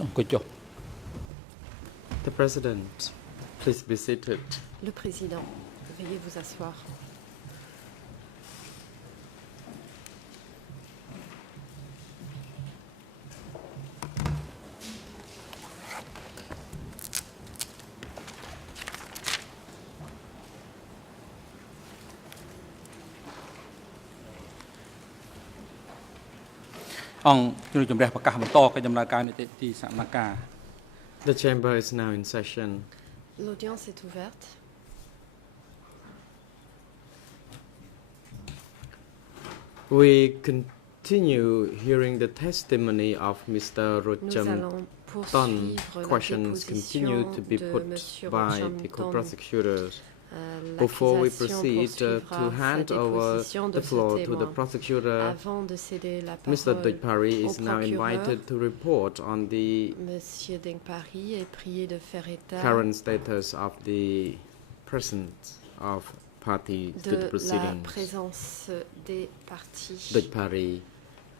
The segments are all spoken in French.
អង្គុយចុះ The President, please be seated. Le Président, veuillez vous asseoir. The chamber is now in session. L'audience est ouverte. We continue hearing the testimony of Mr. Nous allons Rocham. poursuivre la Questions continue to be déposition put de Monsieur by the Rocham-Ton. co-prosecutors. Before we L'accusation proceed to poursuivra hand sa over déposition the de ce floor to the témoin. prosecutor, Avant de céder la Mr. parole Dojpari au is now procureur, invited to report on the Monsieur Dengpari est prié de faire état current status of the presence of parties to the de la proceedings. présence des parties Dojpari.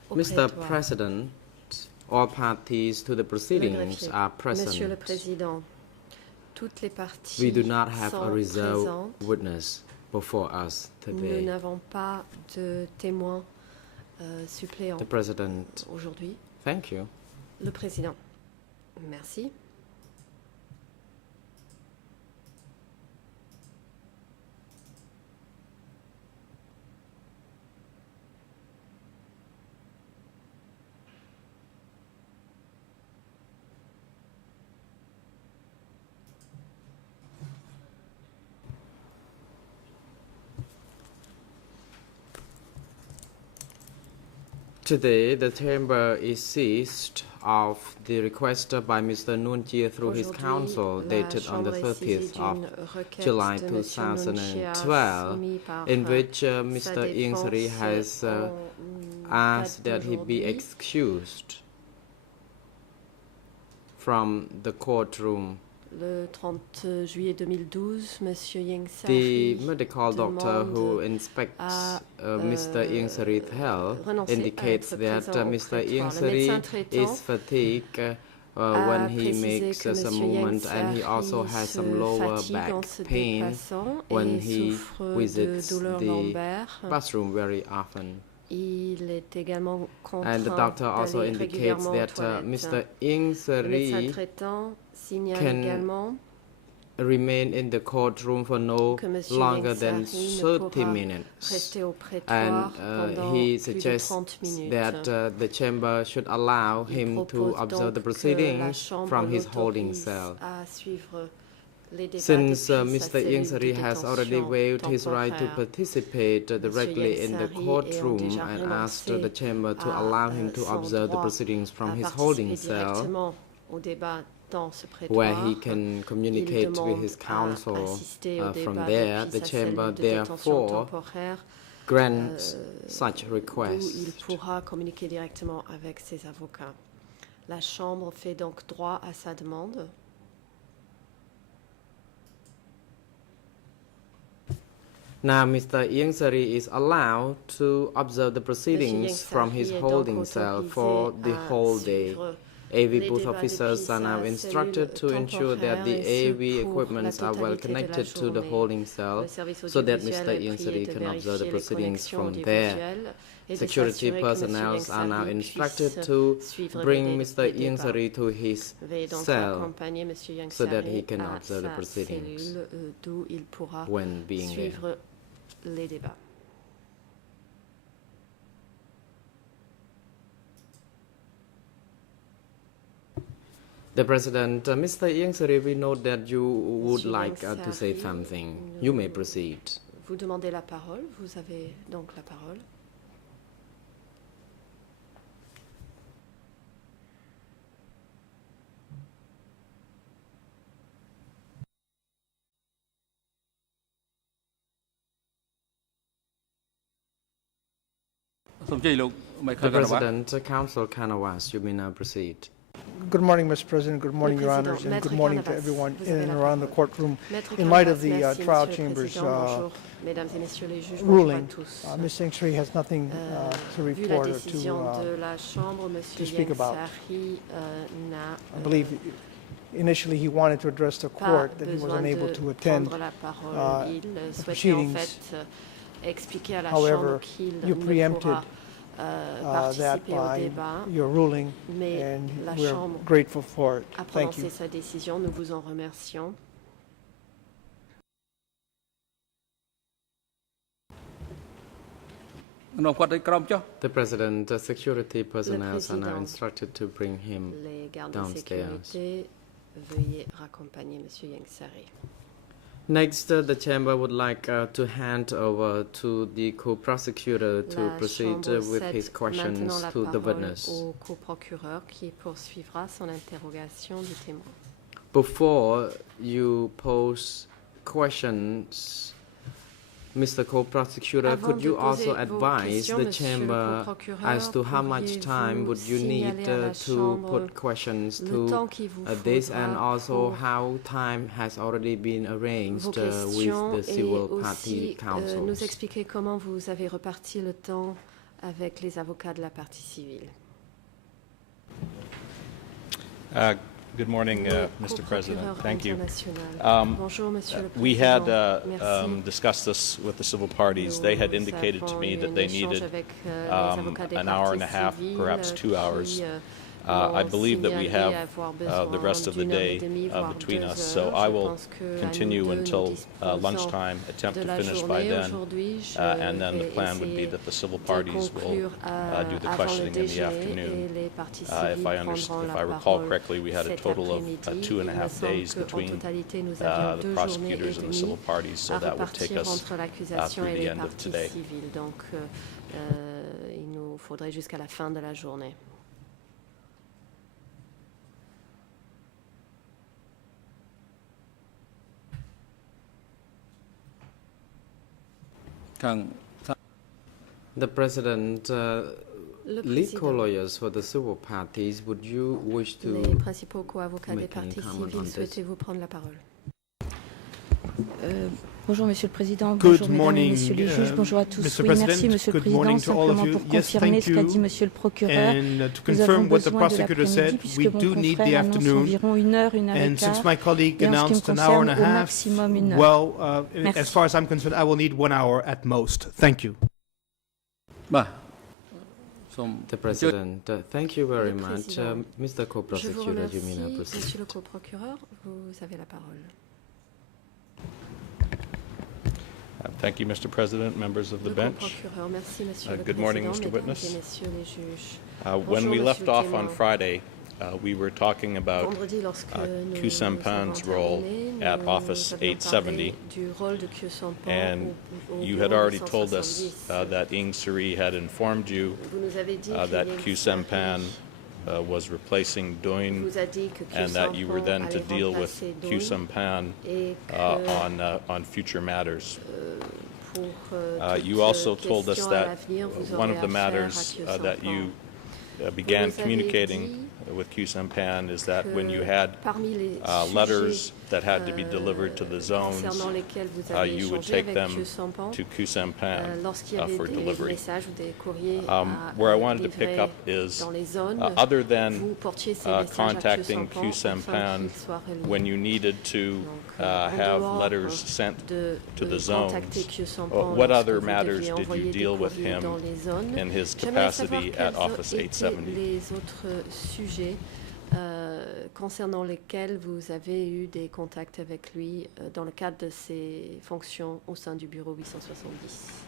au Mr. prétoire. President, all parties to the Le proceedings greffier. are present. Monsieur le Président, toutes les parties We do not have a sont reserved présentes. witness before us Nous today. n'avons pas de témoins suppléants The President, aujourd'hui. thank you. Le Président, merci. Today, the chamber is seized of the request by Mr. Nunchia through his Aujourd'hui, counsel la dated on the Chambre est saisie 30th of d'une requête July de Monsieur Nunchia 2012, soumise par in which sa Mr. Ingsari défense has en asked date that he be d'aujourd'hui. excused from the courtroom. Le 30 juillet 2012, Monsieur Ying The Sari medical doctor who demande inspects à, Mr. Ingsari's health renoncer à indicates être that présent au Mr. prétoire. Le Ingsari médecin traitant is fatigued a when he précisé makes que some Monsieur movement, Yang and he also Sari has se some lower fatigue en back se pain déplaçant when et he souffre de visits douleurs the lombaires. bathroom very often. Il est également And the contraint doctor also d'aller indicates régulièrement aux that toilettes. Mr. Le médecin Ingsari traitant signale can également remain in the courtroom for no que Monsieur longer Yang than Sari ne 30 pourra minutes. rester au And prétoire pendant he plus de suggests 30 minutes. that the chamber should allow Il him to propose observe the donc que la proceedings Chambre from his holding l'autorise cell. à suivre les débats Since depuis sa Mr. cellule Ingsari de has already détention waived his right to temporaire. participate directly in the Yang Sari courtroom ayant déjà and asked renoncé the chamber to à, allow him to son observe the droit proceedings from à his participer holding cell, directement au débat dans ce where prétoire. he can communicate with his counsel from there. The chamber therefore grants such Où il request. pourra communiquer directement avec ses avocats. La Chambre fait donc droit à sa demande. Now, Mr. Ingsari is allowed to observe the proceedings from his holding cell for the whole day. AV booth officers are now instructed to ensure that the AV equipments are well connected to the holding cell so that Mr. Ingsari can observe the proceedings from there. Security personnel are now instructed to bring Mr. Ingsari to his cell so that he can observe the proceedings when being there. Suivre les débats. The President, Mr. Ingsari, we know that you would Monsieur like to say Ingsari, something. You may proceed. Vous demandez la parole. Vous avez donc la parole. The President, Council Kanawaz, you may now proceed. Good morning, Mr. President. Good morning, Your Président, Honors, and Maître good morning to Carnavas, everyone vous in avez and la around the parole. courtroom. Maître In light of Carnavas, the merci, trial Monsieur le chamber's Président. Bonjour, Mesdames et Messieurs les juges. Bonjour à ruling, tous. Ms. Yang Sari has nothing to Vu la report or décision de to, la Chambre, Monsieur speak Yang about. Sari n'a I believe initially he wanted to address the pas court, that he was besoin unable de to attend. prendre la parole. Il souhaitait en proceedings. fait expliquer à la However, Chambre qu'il you ne preempted pourra that participer au by débat, your ruling, mais and la we're Chambre grateful for it. a Thank you. prononcé sa décision. Nous vous en remercions. The President, the security personnel are now Président. instructed to bring him Les gardes de downstairs. sécurité, veuillez raccompagner Monsieur Yang Sari. Next, the chamber would like to hand over to the co-prosecutor to La proceed Chambre with cède his questions maintenant la to the parole witness. au coprocureur qui poursuivra son interrogation du témoin. Before you pose questions, Mr. Co-prosecutor, Avant could de you poser also vos advise questions, the Monsieur le chamber coprocureur, as to how much time would you need signaler à la to Chambre put questions le to temps qu'il vous this, faudra and also pour how time has already been vos arranged questions with the et civil aussi party councils? nous expliquer comment vous avez reparti le temps avec les avocats de la partie civile. Good morning, Le Mr. President. coprocureur Thank you. international. Bonjour, Monsieur le We Président. had Merci. discussed this with the civil parties. They had Nous indicated to avons me eu that un they échange needed avec, les avocats des an hour and parties a half, civiles, perhaps 2 hours. m'ont I believe that we signalé have avoir the besoin rest of the d'une heure et day demie, voire between 2 us. So heures. I Je will pense que à nous continue deux, nous until disposons lunchtime, attempt de to la finish by journée. then. Aujourd'hui, je And then the vais plan would be essayer that the civil de parties will conclure do the avant le questioning in the déjeuner afternoon. et les parties If civiles I prendront if la I recall parole correctly, we had a cet total of après-midi. 2 and Il a me half semble days qu'en between totalité, nous avions the 2 journées et prosecutors and the civil demie parties, so à that would take repartir us entre l'accusation through et the les end of parties today. civiles. Donc, il nous faudrait jusqu'à la fin de la journée. The President, Le legal Président, lawyers for the civil parties, would you wish les to principaux co-avocats des make any parties comment on civiles, this? souhaitez-vous prendre la parole? Bonjour Monsieur le Président, Good bonjour Mesdames et morning, Messieurs les juges, bonjour à tous. Mr. Oui, President. merci Monsieur le Good Président. morning to all of Simplement you. pour Yes, confirmer thank ce qu'a you. dit Monsieur le procureur, And to nous avons confirm what the besoin de prosecutor said, l'après-midi we puisque do mon need the confrère annonce afternoon. environ une heure et And since quart. my colleague Et en ce qui me announced an hour and a concerne, au half, maximum une heure. well, Merci. as far as I'm concerned, I will need 1 hour at most. Thank you. The President, thank you very Le much. Président, Mr. Je vous Co-prosecutor, you may now remercie. proceed. Monsieur le coprocureur, vous avez la parole. Thank you, Mr. President, members of the Le bench. coprocureur, merci Monsieur le Good morning, Président, Mr. Mesdames Witness. et Messieurs les juges. When Bonjour, we left Monsieur le off on témoin. Friday, we were talking about Vendredi, lorsque nous Q Sampan's role terminé, at nous Office avions 870. parlé du rôle de Q Sampan And au you bureau had already told 870. us that Ing Suri had informed you Vous nous avez dit que that Yang Q Sari Sampan was replacing Doin, vous a dit que Q and that you were Sampan then to allait deal with remplacer Q Doin Sampan et que, on future matters. pour You toute also told us question à that l'avenir, vous one aurez of the affaire à matters Q that Sampan. you began Vous nous avez communicating with Q Sampan is that when you had parmi les letters that had to be delivered to the zones, concernant lesquels vous avez you would échangé take avec them Q Sampan, to Q Sampan lorsqu'il y avait for des delivery. messages ou des courriers Where I à wanted to pick livrer up is, dans les zones, other vous than portiez ces messages à contacting Q Q Sampan Sampan afin qu'ils soient reliés. when you needed to Donc, en have dehors letters sent de to the contacter zones, Q Sampan what lorsque other vous matters deviez did you envoyer des deal with courriers him dans les zones. in his J'aimerais savoir capacity quels at Office étaient 870? les autres sujets concernant lesquels vous avez eu des contacts avec lui dans le cadre de ses fonctions au sein du bureau 870.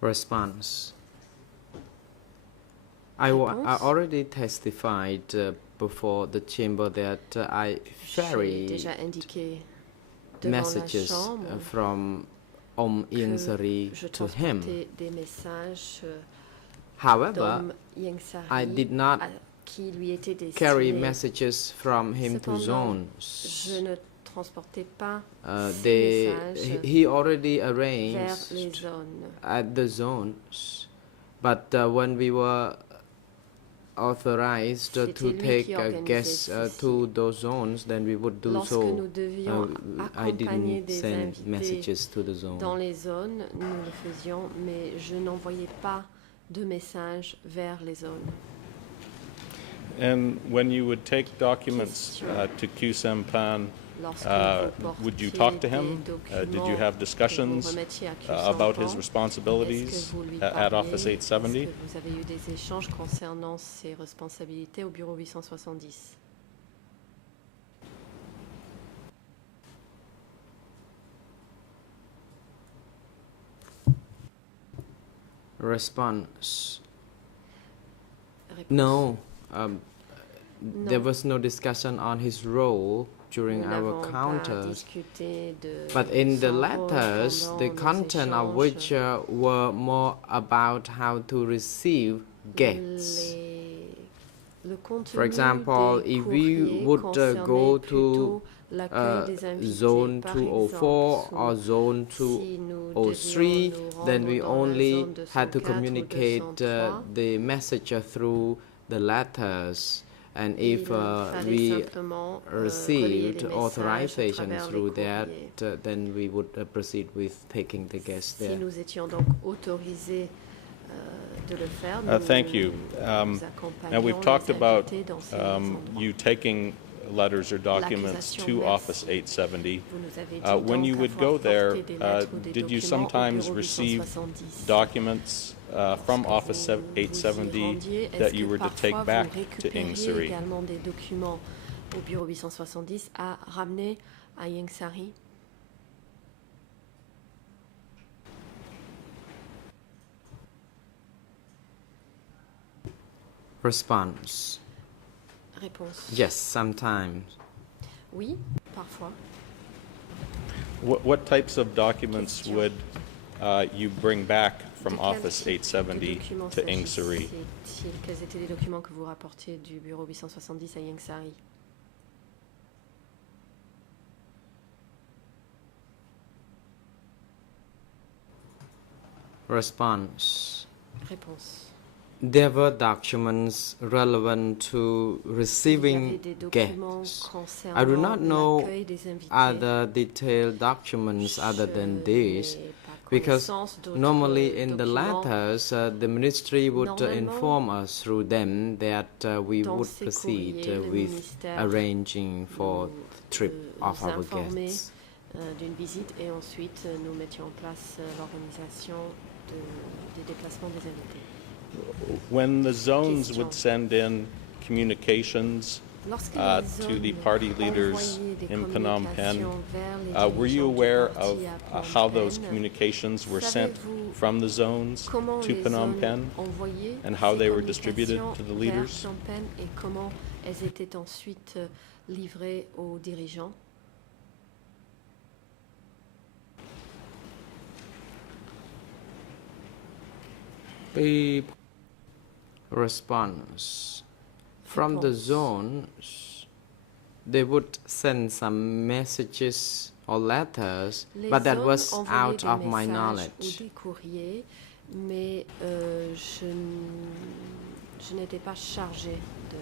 Response. I Réponse. already testified before the chamber that I J'ai ferried déjà indiqué devant la messages Chambre from Ieng Sari que je to him. transportais des messages However, d'Om Ieng Sari I did not qui lui étaient carry destinés. messages from him to Cependant, zones. Je ne transportez pas they messages he already vers les arranged zones. at the zones, but when we were authorized C'était to lui take qui organisait guests ceci. to those zones, then we would do Lorsque so. nous devions I accompagner didn't des send invités messages to the dans zone. les zones, nous le faisions, mais je n'envoyais pas de messages vers les zones. And when you would take documents to QSEMPAN, Lorsque would you vous talk to portiez him? des Did you have documents discussions que vous remettiez à about his QSEMPAN, responsibilities est-ce que vous lui at parliez? Office 870? Est-ce que vous avez eu des échanges concernant ses responsabilités au bureau 870? Response. Réponse. No, there Non. was no discussion on his role during Nous our n'avons pas counters. discuté de But in the son rôle letters, pendant the nos content of échanges. which were more about how to receive guests. Le contenu For example, des if we courriers would concernait go plutôt to l'accueil des invités. zone Par 204 exemple, or zone si nous 203, devions nous then rendre we dans la only zone had to 204 ou communicate 203, the message through the letters. And if il fallait we simplement relier received les messages à authorization travers les through that, courriers. then we would proceed with taking the guests Si there. nous étions donc autorisés de le faire, Thank you. nous Now, we've accompagnions talked les about invités dans ces endroits. you taking letters or documents L'accusation, to merci. Office 870. Vous nous avez dit When donc you would avoir go there, porté des lettres ou des did you documents au sometimes bureau receive 870? documents from Lorsque Office vous y 870 rendiez, that est-ce you que were to parfois take back vous to récupériez Ingsari? également des documents au bureau 870 à ramener à Ingsari? Response. Réponse. Yes, sometimes. Oui, parfois. What types of documents Question. would you bring back from De quel Office type de 870 documents to Ingsari? s'agissait-il? Quels étaient les documents que vous rapportiez du bureau 870 à Ingsari? Response. Réponse. There were documents relevant to Il y avait receiving des documents guests. concernant I do not know l'accueil des invités. other detailed documents other than this, Je n'ai pas because connaissance d'autres normally in the documents. letters the ministry would Normalement, inform us through them that we dans would ces proceed courriers, le with ministère arranging for nous, the trip of our informait guests. d'une visite et ensuite nous mettions en place l'organisation des déplacements des invités. When the zones Question. would send in communications Lorsque to les the zones party leaders envoyaient des in Phnom Penh, communications vers les were you dirigeants du aware parti of à Phnom how those Penh, communications were sent savez-vous from the zones comment to les Phnom zones Penh? envoyaient and how ces they were distributed communications to the vers leaders? Phnom Penh et comment elles étaient ensuite livrées aux dirigeants? Response. From the Réponse. zones, they would send some messages or letters, Les but that zones was envoyaient out des of my messages knowledge. ou des courriers, mais je n'étais pas chargée de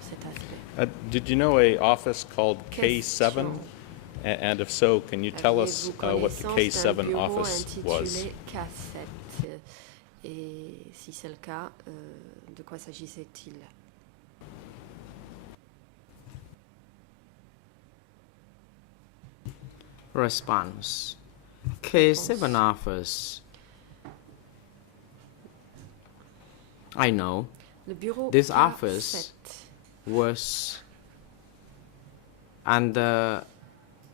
cet aspect. Did you know a office called K7? Question. And if so, can you tell us Aviez-vous what the connaissance d'un K7 bureau office was? intitulé K7? Et si c'est le cas, de quoi s'agissait-il? Response. K7 office. I know. Le bureau This K7 office was under,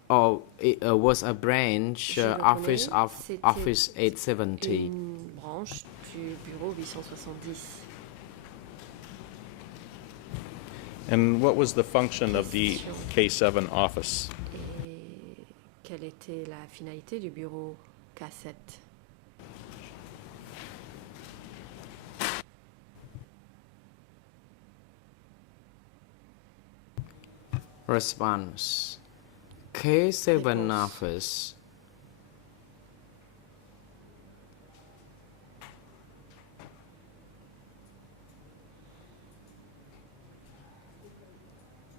or it was a branch Je le office connais, of c'était Office 870. une branche du bureau 870. And what was the function of the K7 office? Et quelle était la finalité du bureau K7? Response. K7 Réponse. office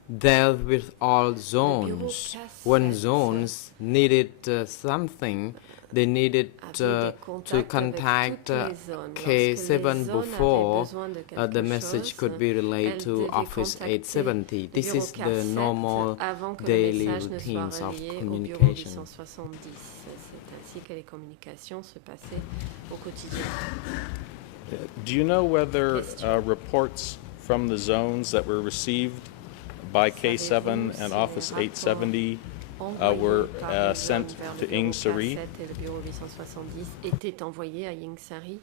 dealt with all zones. When K7 zones needed something, they needed avait to des contacts avec contact toutes les zones. Lorsque K7 les zones before avaient besoin de the quelque message chose, could be relayed elles to devaient Office contacter 870. le This bureau is the K7 normal avant que le daily message ne soit routines of relié au bureau communication. 870. C'est ainsi que les communications se passaient au quotidien. Do you know whether Question. reports from the zones that were received by Savez-vous K7 si and les Office rapports 870 envoyés were par les sent zones vers to le bureau Ingsari? K7 et le bureau 870 étaient envoyés à Ingsari?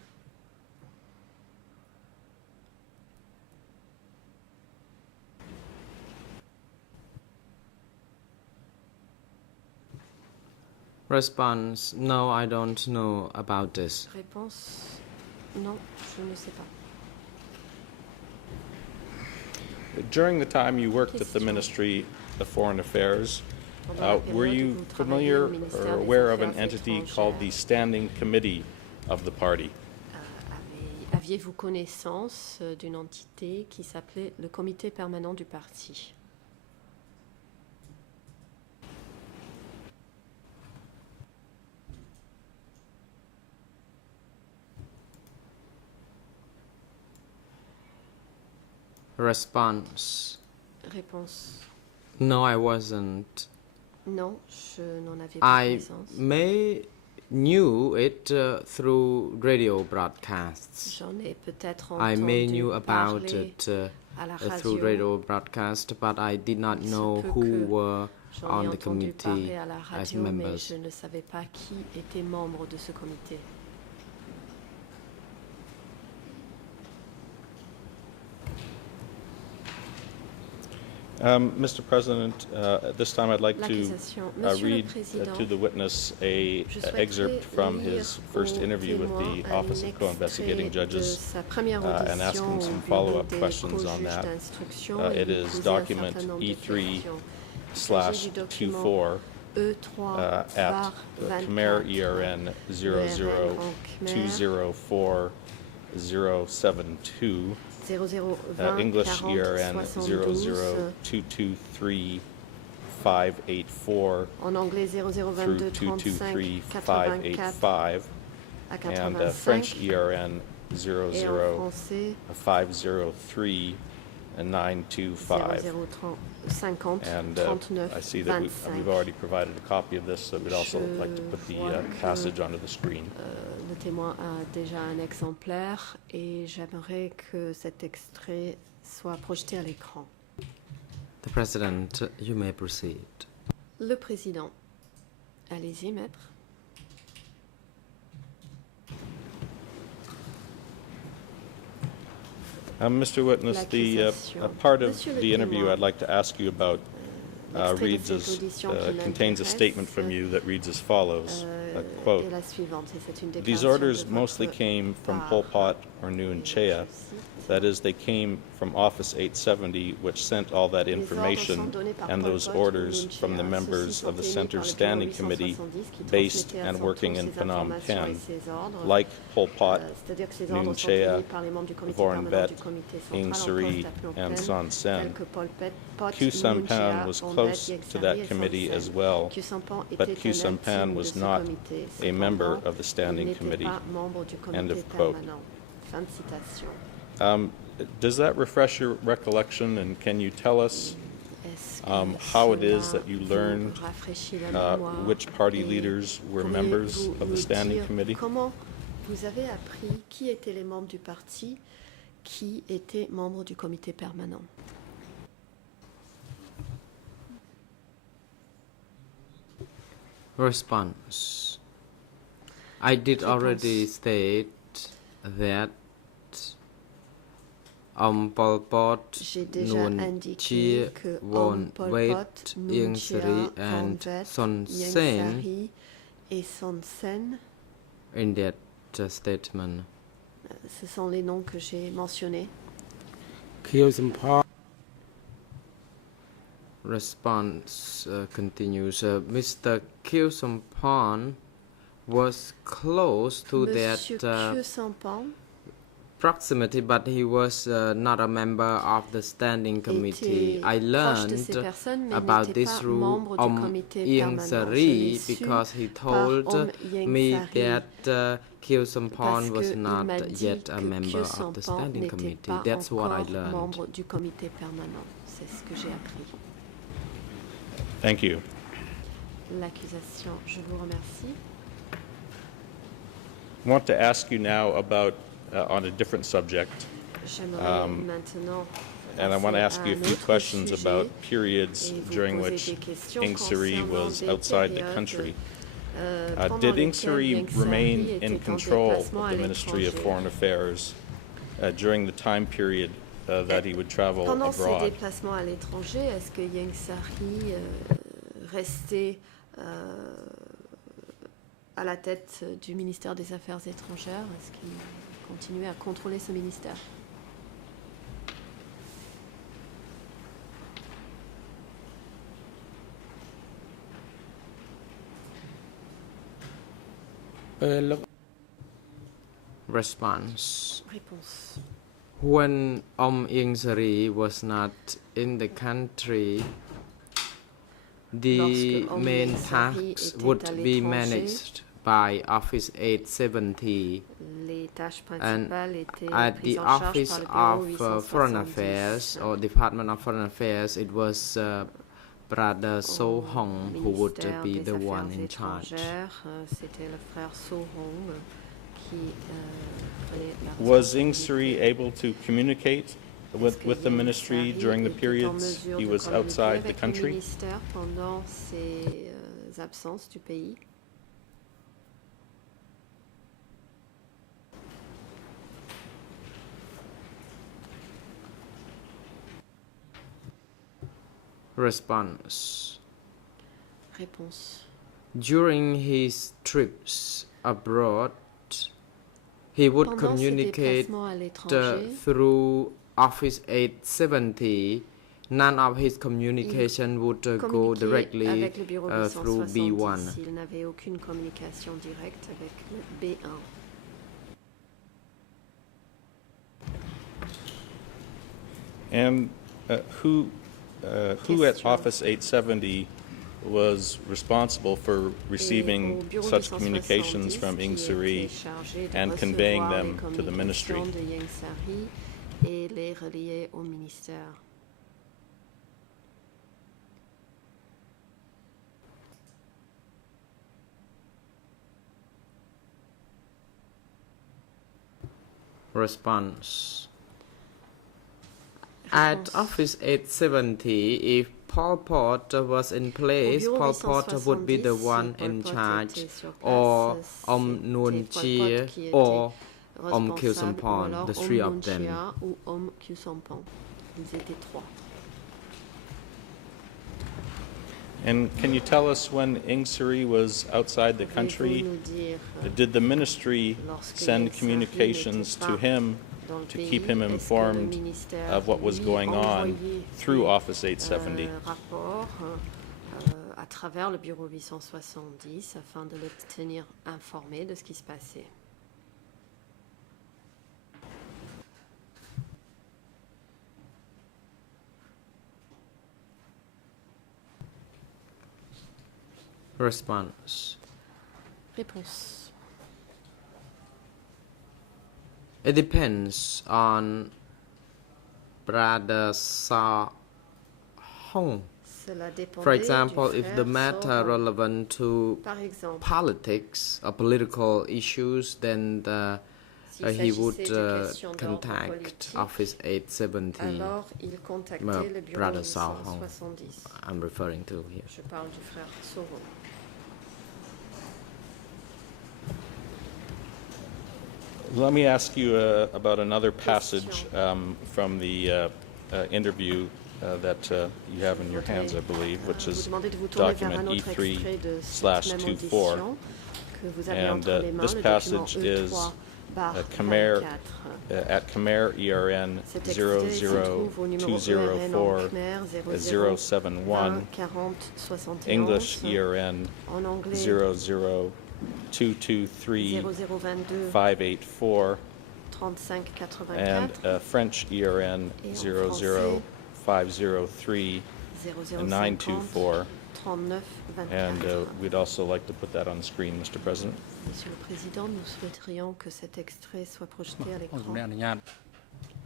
Response: No, I don't know about this. Réponse: non, je ne sais pas. During the time you worked at the Question. Ministry of Foreign Affairs, Pendant la were période où you vous travailliez familiar au ministère or des aware of an Affaires entity called the étrangères, Standing Committee of the party? aviez-vous connaissance d'une entité qui s'appelait le Comité permanent du parti? Response: Réponse: No, I wasn't. non, je n'en avais pas I connaissance. knew it through radio broadcasts. J'en ai peut-être I may entendu knew about parler it à la through radio. radio broadcast, but I did not Il se know peut who que were J'en ai on the entendu committee parler à la as radio, mais members. je ne savais pas qui était membre de ce comité. Mr. President, at this time I'd like to L'accusation. Monsieur le read Président, to the witness a je souhaiterais excerpt from lire his first au interview with témoin the un Office of Co-Investigating extrait de Judges. sa première and ask audition him some au bureau follow-up des questions on co-juges that. d'instruction et It lui is poser un document certain nombre de E3 questions. slash 24 E3 at bar Khmer 24. ERN ERN en Khmer 00204072. 0020 English 40 ERN 72. 00223 En anglais through 0022 35 84 585 à and 85 French ERN et en français 00503 925. 0050 And 39 I see that 25. we've already provided a copy of this, so we'd also Je like to put the vois que- passage onto the screen. Le témoin a déjà un exemplaire et j'aimerais que cet extrait soit projeté à l'écran. The President, you may proceed. Le président. Allez-y, maître. Mr. Witness, the L'accusation. part of Monsieur le the interview témoin. I'd like to ask you about L'extrait de reads cette as audition qui contains a m'intéresse, statement from you that reads as follows, quote, est la suivante, et c'est une "These déclaration orders de mostly votre came from part. Pol Pot or Nguyen Et Chea. je cite, That is, they came from Office 870, which sent all that Les ordres information sont donnés par and Pol those Pot ou orders Nguyen from the Chea. members Ceux-ci of the sont émis Center's par le Standing bureau Committee 870 qui based transmettait à and son working tour in ces Phnom informations Penh, et ces ordres. like Pol Pot, C'est-à-dire que ces Nguyen ordres sont Chea, émis par les membres du comité Vorn permanent Bet, du comité Ieng central en Sari, poste à Phnom and Penh, Son Sen. tels que Pol Pot, Q Nguyen Sampan Chea, was Vorn Bet, close Ieng to Sari that et Son committee Sen. as well, Q Sampan but était Q un Sampan intime was de ce not comité. a member Cependant, of the Standing il n'était Committee. pas membre du End comité of quote. permanent. Fin de citation. Does that refresh your recollection, and can you tell us Est-ce que how it cela is that you vous learned rafraîchit la mémoire which party et leaders were pourriez-vous members of nous the Standing dire Committee? Comment vous avez appris qui étaient les membres du parti, qui étaient membres du comité permanent? Response: I did already state that Pol Pot, J'ai déjà Nguyen indiqué Chia, que Vorn Pol Bet, Pot, Ieng Nguyen Sari, Chia, Vorn and Bet, Son Ieng Sen Sari et Son Sen, in that statement. ce sont les noms que j'ai mentionnés. Response continues. Mr. Khieu Samphan was close to Monsieur that Khieu Samphan proximity, but he was not a member of the standing committee. était I proche de ces learned personnes, mais about n'était this pas through membre du comité Ieng permanent. Je l'ai Sari su because he par told me Sari, that Khieu Samphan parce was qu'il not m'a dit yet a que member Khieu of the Samphan standing n'était committee. pas That's what I encore learned. membre du comité permanent. C'est ce que j'ai appris. Thank you. L'accusation, je vous remercie. I want to ask you now about, on a different subject, J'aimerais maintenant and I want to passer ask à you a un few autre questions sujet about periods et vous during poser which des questions Ieng Sary concernant was des outside the périodes, country. pendant Did Ieng lesquelles Sary Ieng Sary remain était in en control déplacement of à the Ministry of l'étranger? Foreign Affairs during the time period that he would travel Pendant ses abroad? déplacements à l'étranger, est-ce que Ieng Sary restait à la tête du ministère des Affaires étrangères? Est-ce qu'il continuait à contrôler ce ministère? Response. Réponse. When Ieng Sary was not in the country, the Lorsque main Ieng Sary tasks était would à be l'étranger, managed by Office 870 Les tâches and principales étaient at prises the en charge Office par le of bureau Foreign 870. Affairs or Department of Foreign Affairs, it was Brother So Hong who would Ministère be des the one Affaires in charge. étrangères, c'était le frère So Hong qui prenait la Was Ieng responsabilité. Sary able to communicate Est-ce que with the Ieng ministry Sary during the était en periods mesure he de was communiquer outside the avec le country? ministère pendant ses absences du pays? Response. Réponse. During his trips abroad, he would Pendant ses communicate déplacements à l'étranger, through Office 870. None of his communication would go communiquait directly avec le bureau through 870. B1. Il n'avait aucune communication directe avec le B1. And who Question. at Office 870 was responsible for Et receiving au bureau such 870, communications from qui Ieng était Sary chargé de and recevoir conveying les them to the ministry? communications de Ieng Sary et les relier au ministère? Response. At Réponse. Office 870, if Pol Pot was in place, Au bureau Pol Pot would be the 870, one si in Pol Pot charge, était sur place, or c'était Nuon Pol Pot Chea, qui or était Khieu responsable, ou Samphan, alors the three Nuon of them. Chea ou Khieu Samphan. Ils étaient trois. And can you tell us when Ieng Sary was outside the Pouvez-vous country? nous dire, Did the ministry lorsque send Ieng Sary communications n'était to pas him dans le to pays, keep him est-ce que le informed ministère of what was lui going on envoyait through des, Office 870? rapports à travers le bureau 870 afin de le tenir informé de ce qui se passait? Response. Réponse. It depends on Brother Sa Hong. Cela dépendait For example, du if frère the matter Sohong. relevant to Par exemple, politics or political issues, then s'il he s'agissait would de questions d'ordre contact politique, Office 870. alors il contactait le bureau Brother Sohong. 870. I'm referring to here. Je parle du frère Sohong. Let me ask you about another passage from the interview that you have in your hands, I believe, which Vous is demandez de vous tourner vers un document autre extrait de cette même E3/24. audition que vous avez And entre les mains, this le document passage is E3/24, Khmer, 24. at Khmer ERN Cet extrait se trouve au numéro ERN en Khmer 00 071, 40 71. English ERN En anglais 00223 0022 584, 35 and 84 French ERN Et en 00503 0050 924. 39 And 24. we'd also like to put that on the screen, Mr. President. Monsieur le Président, nous souhaiterions que cet extrait soit projeté à ผม l'écran. ไม่อนุญาต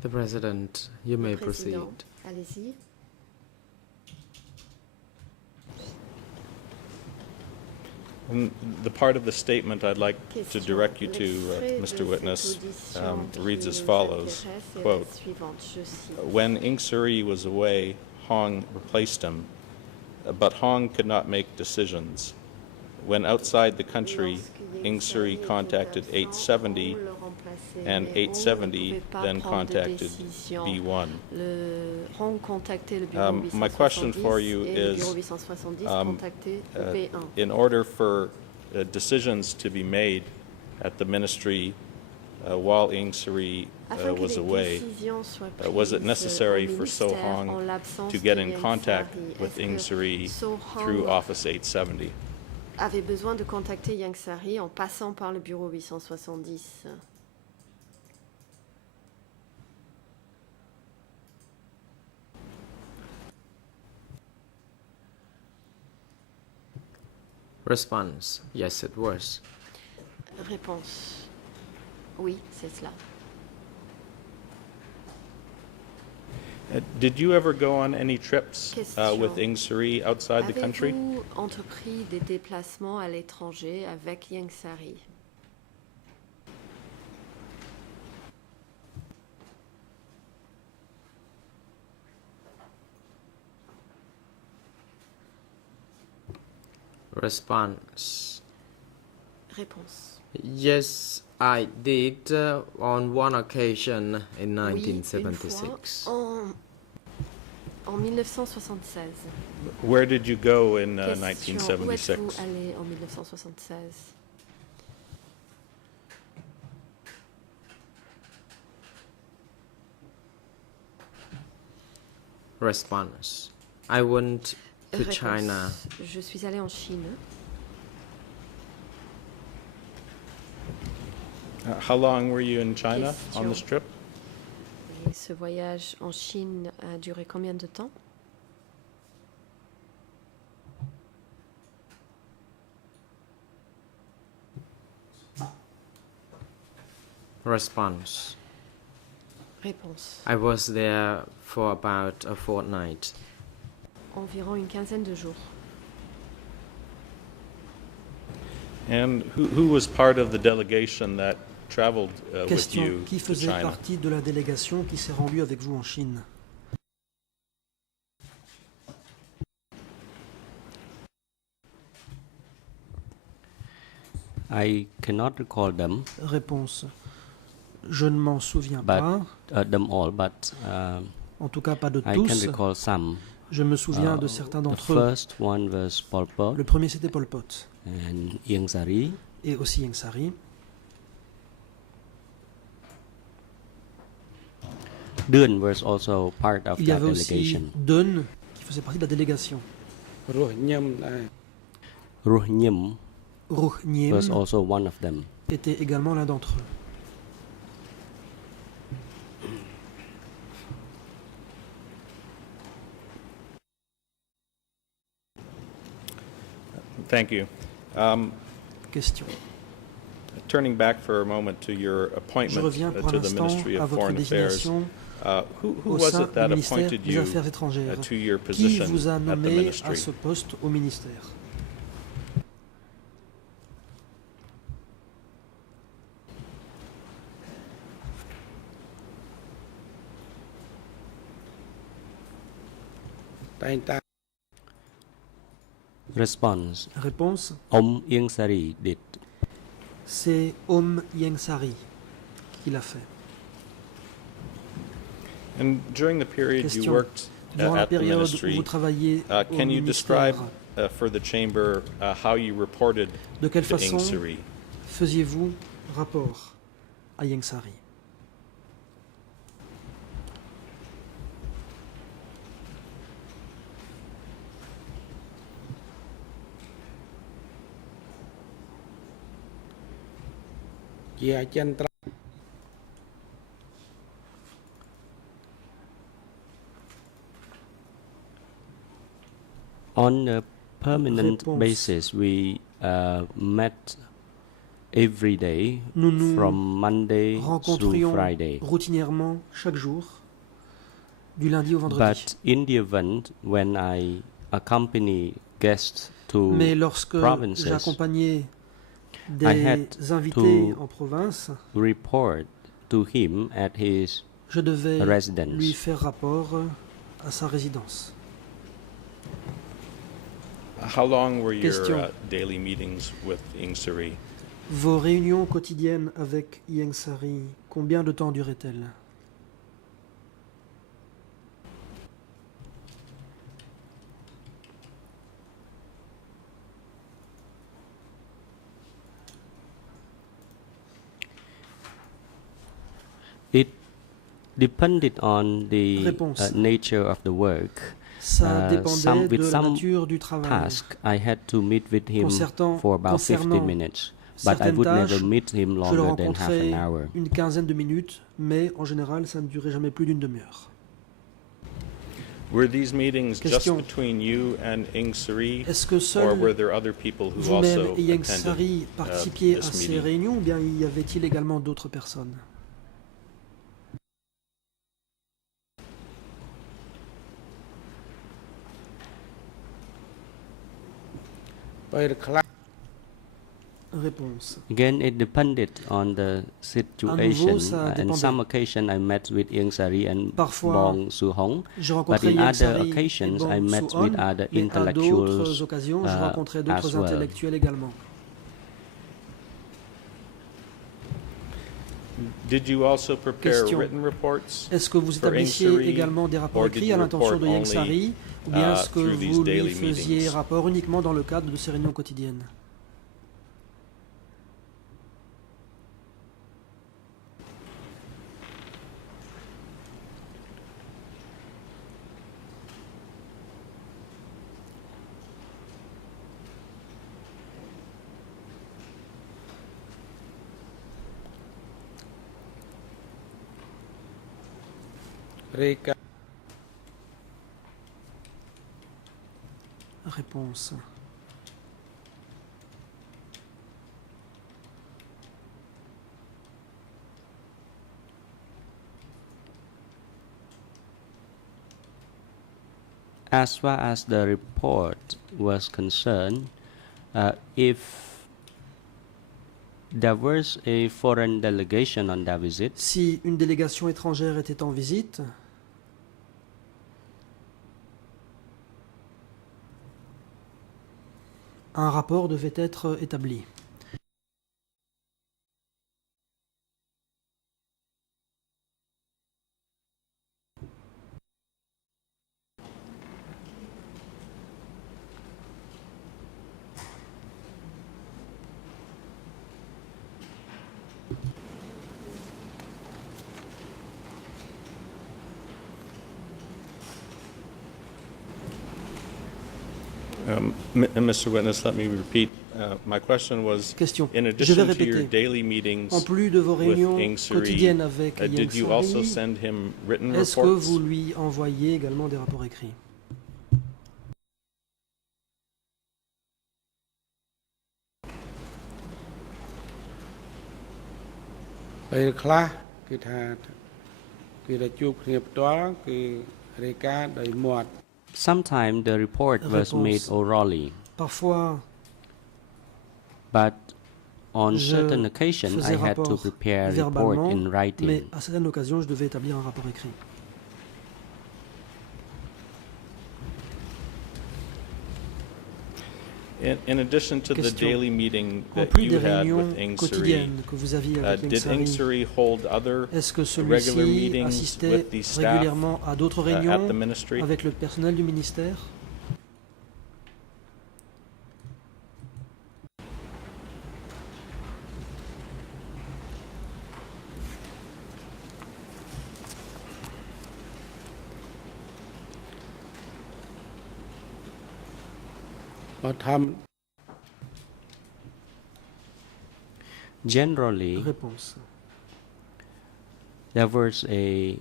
The President, you may Le Président, proceed. allez-y. And the part of the statement I'd like to Question. direct you to, L'extrait de Mr. cette Witness, audition qui reads as nous follows, intéresse est quote, la suivante, je cite. "When Ieng Sary was away, Hong replaced him, but Hong could not make decisions. When outside the country, Lorsque Ieng Sary était contacted absent, 870, on le remplaçait, and mais on ne 870 pouvait pas then prendre de contacted décision. B1. On contactait le bureau My question 870 for you et le is, bureau 870 contactait le uh, B1. in order for decisions to be made at the ministry while Ieng Sary Afin que was les away, décisions soient was it prises necessary au for So ministère en Hong l'absence to get de in Ieng contact Sary? with Est-ce Ieng que Sary So through Hong Office 870? avait besoin de contacter Ieng Sary en passant par le bureau 870. Response, yes, it was. Réponse. Oui, c'est cela. Did you ever go on any trips Question. with Ieng Sary outside the country? Avez-vous entrepris des déplacements à l'étranger avec Ieng Sary? Response, Réponse. yes, I did on one occasion in Oui, une 1976. fois, en 1976. Where did you go in Question. Où êtes-vous 1976? allé en 1976? Response, I went to Réponse. China. Je suis allée en Chine. How long were you in China on this Question. trip? Et ce voyage en Chine a duré combien de temps? Response, Réponse. I was there for about a fortnight. Environ une quinzaine de jours. And who was part of the delegation that traveled with Question. you Qui to faisait China? partie de la délégation qui s'est rendue avec vous en Chine? I cannot recall them, Réponse. Je ne m'en souviens but pas. them all, but En tout cas, pas de I can tous. recall some. Je me souviens de certains The d'entre eux. first one was Pol Pot Le premier, c'était Pol Pot. and Ieng Sary. Et aussi Ieng Sary. Dun was also part of Il y that avait aussi delegation. Dun, qui faisait partie de la délégation. รวดเยี่ยมได้ Ruh Nyim Ruh Nyim was also one of them. était également l'un d'entre eux. Thank you. Question. Turning back for a moment to your Je appointment reviens pour to un the instant Ministry à of votre Foreign Affairs, désignation who au was sein it that du ministère appointed des you Affaires étrangères. to your Qui position vous a at the nommé à ministry? ce poste au ministère? Response. Réponse. Ieng Sary did. C'est Om Ieng Sary qui l'a fait. And during the period you Question. worked Durant la at the période où ministry, vous travailliez au can you ministère, describe for the chamber how you reported de quelle to façon Ieng Sary? faisiez-vous rapport à Ieng Sary. On a permanent Réponse. basis, we met every day Nous nous from Monday through rencontrions Friday. routinièrement chaque jour, du lundi au vendredi. But in the event when I accompany guests to Mais lorsque provinces, j'accompagnais I had des invités to en province, report to him at his je devais lui residence. faire rapport à sa résidence. How long were your Question. daily meetings with Ieng Sary? Vos réunions quotidiennes avec Ieng Sary, combien de temps duraient-elles? It depended on the Réponse. nature of the work. Ça dépendait with de la some nature du travail. Task I had to meet with him Concernant- for about 50 concernant minutes, but I certaines would never tâches, meet him Je le longer than half rencontrais an hour. une quinzaine de minutes, mais en général, ça ne durait jamais plus d'une demi-heure. Were these meetings just Question. between you and Ieng Sary, Est-ce que or seuls were there other people who vous-même also et Ieng attended Sary participiez à this ces meeting? réunions, ou bien y avait-il également d'autres personnes? Réponse. Again, it depended on the situation. ça On dépendait. some occasion, I met with Ieng Sary and Parfois, Bong Su-hong, Je but rencontrais in Ieng other Sary et occasions, I Bong met Su-hon, with other mais à d'autres intellectuals occasions, je rencontrais as d'autres well. intellectuels également. Did you also prepare Question. written reports? Est-ce que vous For Ieng établissiez Sary, également des rapports or did écrits à you l'intention de report Ieng Sary, ou bien est-ce que through these vous lui daily faisiez meetings? rapport uniquement dans le cadre de ces réunions quotidiennes? Réponse. As far as the report was concerned, if there was a foreign delegation on that visit, Si une délégation étrangère était en visite, un rapport devait être établi. Mr. Witness, let me repeat. My question was, Question. in Je vais addition to your répéter. daily meetings En plus de vos with réunions Ieng Sary, quotidiennes avec Ieng did you also Sary, send him written est-ce que reports? vous lui envoyez également des rapports écrits? sometimes the report was made Réponse. orally, Parfois, but on Je certain occasions I faisais had to rapport prepare a report verbalement, in writing. mais à certaines occasions, je devais établir un rapport écrit. In addition to the Question. daily meeting En that plus des you had réunions with Ieng Sary, quotidiennes que vous aviez avec Ieng did Ieng Sary, Sary hold other est-ce que regular celui-ci meetings assistait with the staff régulièrement à d'autres at the réunions ministry? avec le personnel du ministère? พอท Generally, Réponse. there was a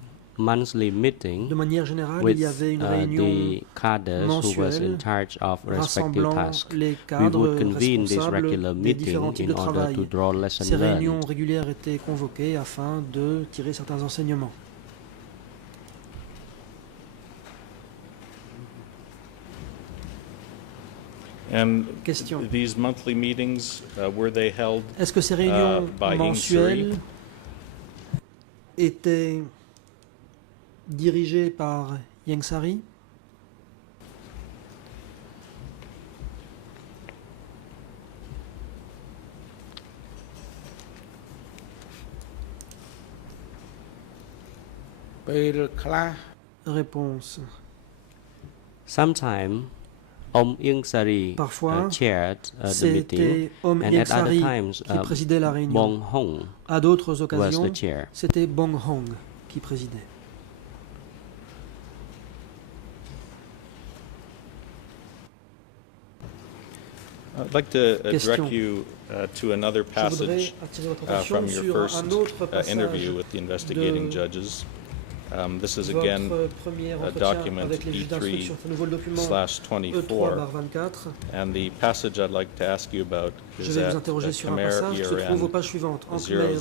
monthly De meeting manière générale, with il y avait une réunion the cadres who was in mensuelle charge of respective rassemblant tasks. les We cadres would convene this responsables regular des meeting différents types in de order travail. to draw lessons Ces réunions learned. régulières étaient convoquées afin de tirer certains enseignements. And Question. these monthly meetings, were they held Est-ce que ces réunions by mensuelles étaient dirigées par Ieng Sari?ำពេលខ្លះ Réponse. Sometimes, Ieng Sari Parfois, chaired the C'était meeting, Om and Ieng at other Sari times, qui présidait la réunion. Bong Hong À d'autres was the occasions, chair. c'était Bong Hong qui présidait. I'd like to Question. direct you to another Je voudrais passage attirer votre from attention your sur un first autre passage interview with the investigating de judges. This is votre again premier a entretien document avec les juges d'instruction. C'est un nouveau document E3/24. E3/24, and the passage I'd like to ask you about Je is vais vous at interroger sur un Khmer passage qui se trouve aux ERN pages suivantes. En Khmer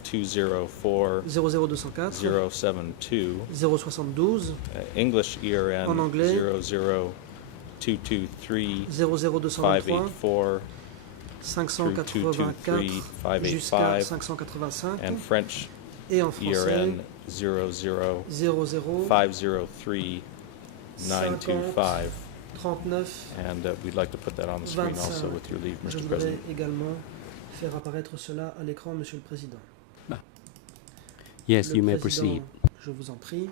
00204 00204, 072, 072, English ERN En anglais, 00223 00223, 584, 584 jusqu'à 585, and French et en français ERN 00 00 503 925. 39. And we'd like to put that on the screen also 25. with your leave, Je Mr. voudrais President. également faire apparaître cela à l'écran, Monsieur le Président. Yes, Le you may Président, proceed. je vous en prie.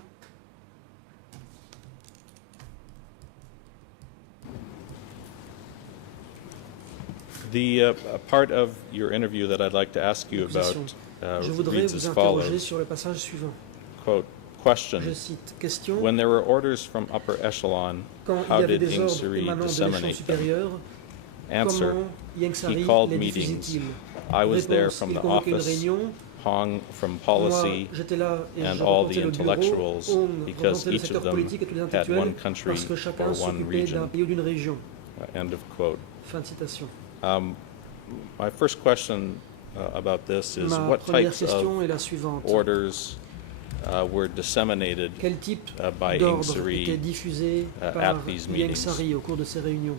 The part of your interview that I'd like to ask you about Je voudrais reads vous as interroger follows, sur le passage suivant. quote, Je question, cite, question, when there were orders from upper echelon, quand il how y avait did des Ieng ordres Sari émanant de l'échelon disseminate them? supérieur, Answer, comment Ieng Sari called les meetings. diffusait-il? I was there Réponse, from il the convoquait une office, réunion, Hong from moi policy, j'étais là et and je all the représentais le bureau, intellectuals, Hong because représentait le each of secteur them politique et tous les had intellectuels, one country parce que or chacun one s'occupait d'un region. pays ou d'une région. End of quote. Fin de citation. My first question about this is Ma what première types question of est la suivante. orders were disseminated Quel type by Ieng d'ordre Sari était diffusé at par these Ieng meetings? Sari au cours de ces réunions?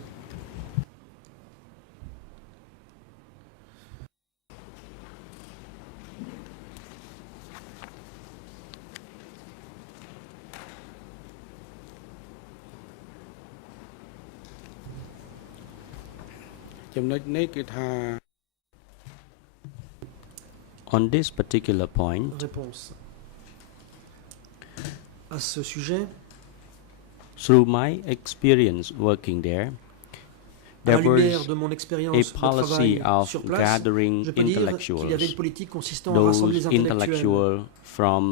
ចំណុចនេះគឺថា On this particular point, Réponse. À ce sujet, through my experience working there, à la there lumière was de mon a expérience de policy travail of sur place, gathering je peux dire qu'il y avait intellectuals, une politique consistant à rassembler those les intellectuels, intellectuals from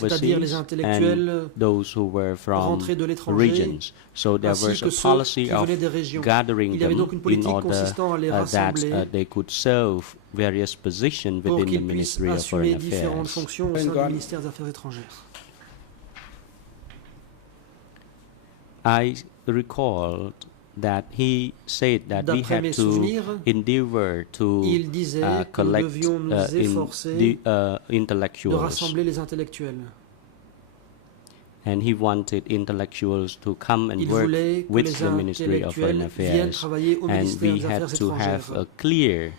c'est-à-dire les overseas intellectuels and those who were from rentrés de l'étranger, regions. So there ainsi was que a ceux policy qui of venaient des régions. gathering Il y avait them donc une in politique order consistant à les that rassembler they could serve various positions pour within the qu'ils puissent Ministry of assumer Foreign différentes Affairs. fonctions au sein du ministère des Affaires étrangères. I recalled that he said that we D'après had mes to souvenirs, endeavor to il disait que nous collect devions nous efforcer de intellectuals, rassembler les intellectuels. and he wanted intellectuals to come and Il work voulait que with les the Ministry of Foreign intellectuels viennent Affairs, travailler au and ministère we des had Affaires to have étrangères. a clear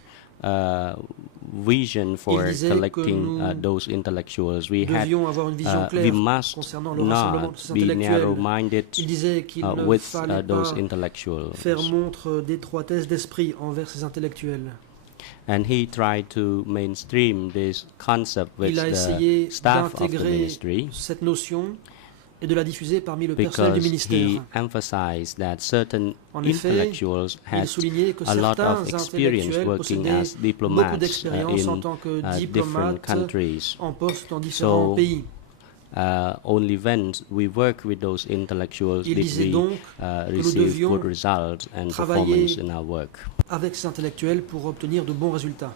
vision for disait que collecting nous those intellectuals. We devions avoir une vision claire we must concernant le rassemblement de not ces be intellectuels. narrow-minded Il disait qu'il ne with fallait those pas intellectuals. faire montre d'étroitesse d'esprit envers ces intellectuels. And he tried to mainstream this concept with Il a essayé the staff of the d'intégrer ministry, cette notion et de la diffuser parmi le personnel du because ministère. he emphasized that certain En effet, intellectuals Il had soulignait que a lot certains of experience intellectuels working possédaient as beaucoup diplomats d'expérience en in tant que different diplomates countries. en poste dans différents So, pays. only when we work with those intellectuals Il did disait we donc nous receive devions good results and travailler performance in our work. avec ces intellectuels pour obtenir de bons résultats.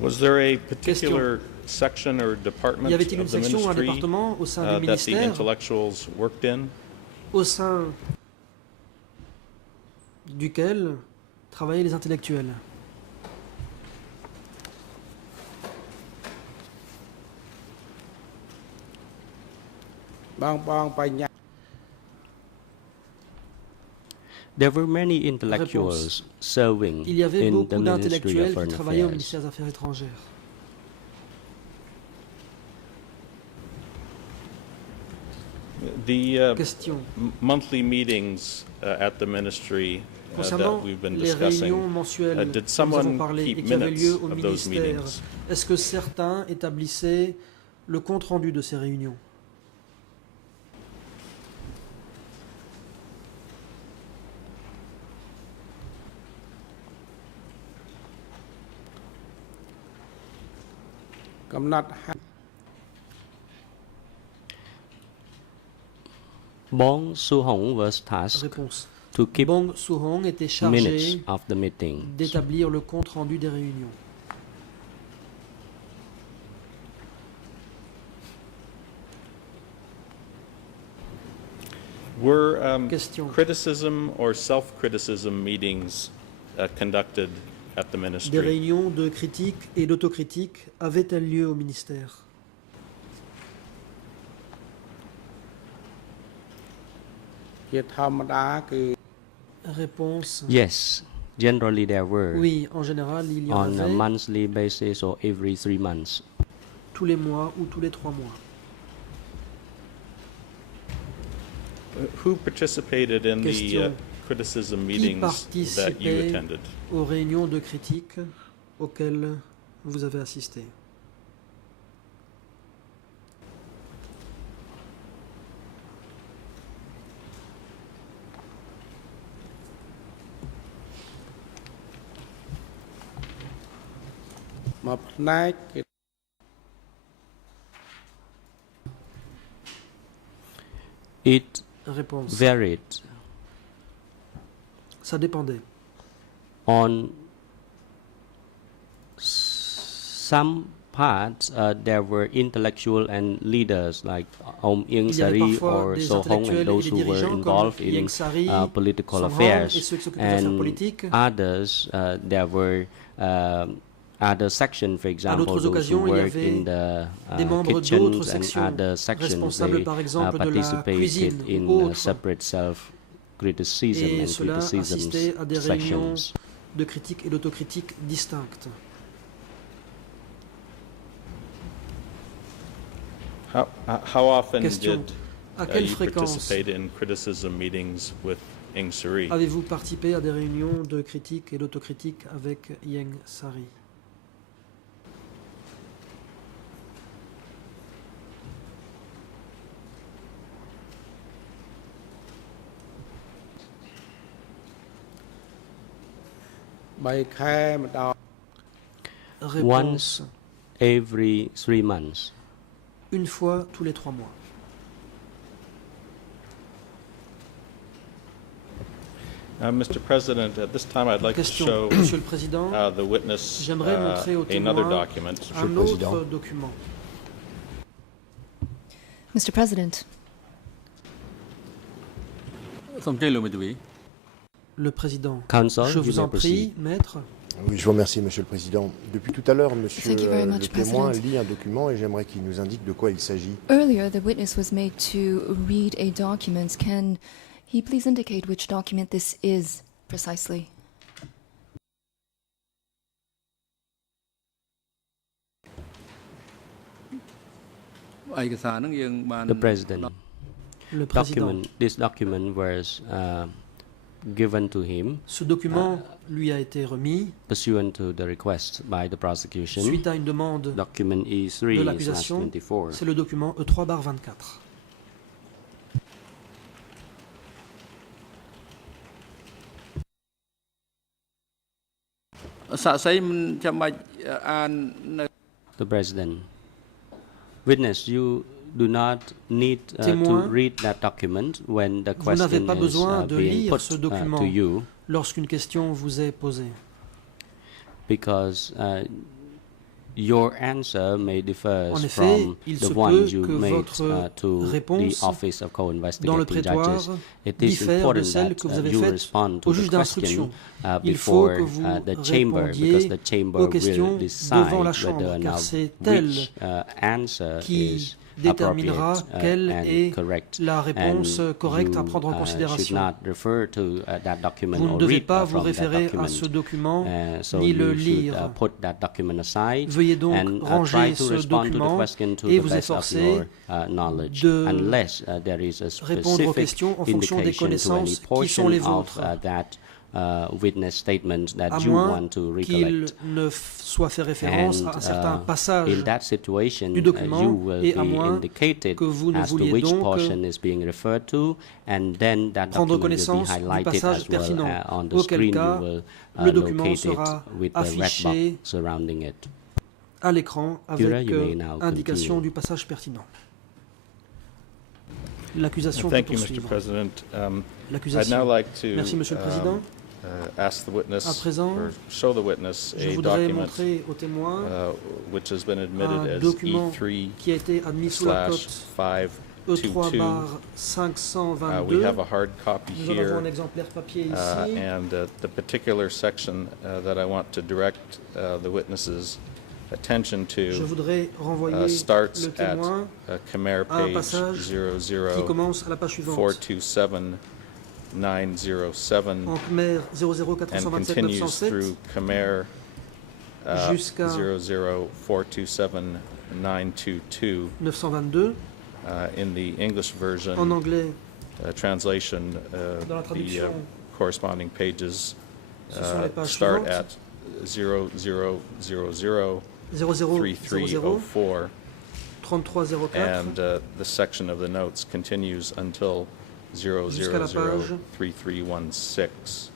Was there a particular section or department Y avait-il une of the section ou un ministry département au sein du that the ministère intellectuals worked in? au sein duquel travaillaient les intellectuels? There were many intellectuals serving Il y avait in the beaucoup Ministry of d'intellectuels qui Foreign travaillaient au Affairs. ministère des Affaires étrangères. The Question. monthly meetings at the ministry Concernant that we've been les réunions discussing, mensuelles did dont nous avons someone parlé et keep qui avaient minutes lieu au of those ministère, meetings? est-ce que certains établissaient le compte-rendu de ces réunions? Bong Su-hong was tasked Réponse. to keep Bong Su-hong était minutes chargé of the meeting. d'établir le compte-rendu des réunions. Were Question. criticism or self-criticism meetings conducted at the Des ministry? réunions de critique et d'autocritique avaient-elles lieu au ministère? Réponse. Yes, generally there were Oui, en général, il y en on a avait monthly basis or every 3 months. tous les mois ou tous les 3 mois. Who participated in the Question. criticism Qui meetings that you participait attended? aux réunions de critique auxquelles vous avez assisté? It Réponse. varied. Ça dépendait. On some parts, there were intellectual and leaders like Aung Ieng Il y avait Sari parfois or des So Hong and intellectuels et those des who were dirigeants comme involved in Ieng Sari, political Son Hong affairs. et ceux qui s'occupaient des affaires And politiques. others, there were other sections, for example, d'autres those who occasions, il y worked avait in the des membres d'autres kitchens and sections other sections. responsables, They par exemple, de la participated cuisine ou in autres. separate self-criticism Et and cela criticism assistait à des réunions sections. de critique et d'autocritique distinctes. How often Question. did À quelle you fréquence participate in criticism meetings with Ieng Sari? avez-vous participé à des réunions de critique et d'autocritique avec Ieng Sari? Réponse. Once every 3 months. Une fois tous les 3 mois. Mr. President, at this time I'd like to Question. show Monsieur le Président, the witness j'aimerais montrer au another témoin document. un autre document. Mr. President, Le Président. Counsel, Je you vous may en prie, proceed. maître. Oui, je vous remercie, Monsieur le Président. Depuis tout à l'heure, Monsieur Thank you very le much, témoin President. lit un document et j'aimerais qu'il nous indique de quoi il s'agit. earlier the witness was made to read a document. Can he please indicate which document this is precisely? The President. Le Président. This document was given to him Ce document lui a été remis pursuant to the request by the prosecution. suite à une demande Document de E3 l'accusation. 24. C'est le document E3/24. The President. Witness, you do not need to Témoin, read that document when the vous n'avez question pas is besoin de being lire put ce document to you, lorsqu'une question vous est posée. because your answer may differ En effet, from il the se one peut you que made votre to the réponse Office of dans le Co-Investigating prétoire Judges. It is diffère de important celle that que vous avez you faite respond au to juge the d'instruction. question Il faut before que vous the chamber, because répondiez the chamber aux questions will decide devant la whether Chambre, or car not c'est elle which answer qui is déterminera appropriate quelle and est correct. la réponse And correcte à you, prendre en should considération. not refer to that document Vous ne or devez read pas vous from that référer à document. ce document So ni le you should lire. put that document aside Veuillez donc and ranger try to ce respond to the document question to et the vous best of efforcer your knowledge, de unless there is a répondre aux specific questions en fonction des indication to any connaissances qui portion sont les of vôtres. that witness statement À that you moins want to qu'il recollect. ne soit fait référence And à un certain passage in that situation, du document, you will et à be moins indicated que vous ne as to vouliez which donc portion is being referred to, and then that prendre document will be connaissance du highlighted passage as well pertinent, on the auquel screen. cas, You will le document locate sera it with the red affiché box surrounding it. à l'écran avec Dura, you may now indication continue. du passage pertinent. L'accusation peut Thank you, Mr. poursuivre. President. I'd now L'accusation. like to Merci, Monsieur le Président. ask the witness, À présent, or show the witness Je a voudrais document montrer au témoin which has been admitted un as document E3 qui a été admis sous la cote /522. We have a 3/522. hard copy Nous en avons un here, exemplaire papier ici. and the particular section that I want to direct the witness's attention Je to voudrais renvoyer starts le at témoin Khmer à un page passage qui commence à la page suivante. 427907 En Khmer and 00427 continues 907 through Khmer jusqu'à 00427 922. In the English En version anglais, translation, dans la the traduction, corresponding pages ce sont les pages start suivantes. at 0000 3304, 3304 and the section of the notes continues until jusqu'à la page 003316.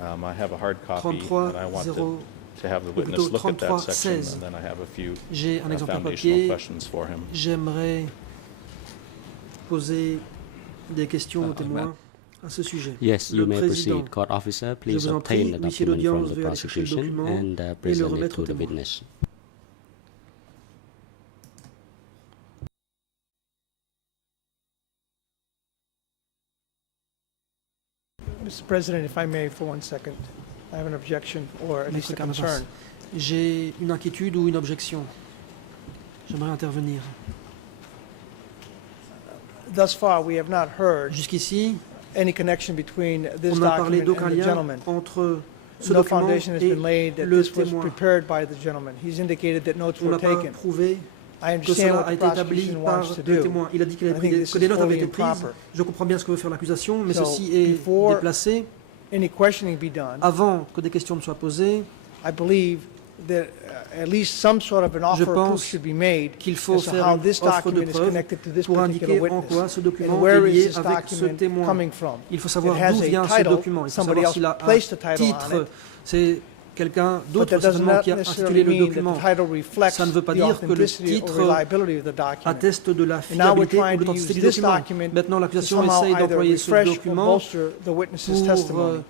I have a hard copy, 33 and I want 0 to have the ou witness plutôt look at that 33 section, 16. and then I have a few J'ai un exemplaire foundational papier. questions for him. J'aimerais poser des questions au témoin à ce sujet. Yes, you Le may président, proceed. Court officer, je please vous en obtain prie, the huissier document from d'audience, the veuillez aller chercher le prosecution document and et le present it remettre to au the témoin. witness. Mr. President, if I may, for 1 second, I have an objection or at least a Maître Canavas, concern. j'ai une inquiétude ou une objection. J'aimerais intervenir. Thus far, we have not heard Jusqu'ici, any connection between this on n'a parlé document d'aucun and the lien gentleman. entre ce No document foundation has et been laid that le this was témoin. prepared by the gentleman. He's indicated that notes On were n'a pas taken. prouvé I que understand cela what a the été établi prosecution par wants to le do. témoin. Il a dit I think this que is des notes avaient wholly été prises. improper. Je comprends bien ce que veut faire l'accusation, mais So, ceci est before- déplacé. Any questioning be done, Avant que des questions ne soient posées, I believe that at least some sort of an offer of proof pense should be made qu'il faut as to faire how une this offre de document is preuve connected to this pour particular indiquer en witness. quoi ce And document where est is lié this avec ce document témoin. coming from? Il faut It savoir has d'où a vient ce title, document. Il faut somebody savoir else s'il a un placed a title on titre. it. C'est quelqu'un But d'autre that does certainement not qui a necessarily intitulé le mean that document. the title reflects Ça ne veut pas the dire que le authenticity or titre reliability of the document. atteste de la And now we're fiabilité ou trying de to l'authenticité use du this document. document Maintenant, to l'accusation somehow essaye either d'employer ce refresh or document bolster the witness's pour testimony.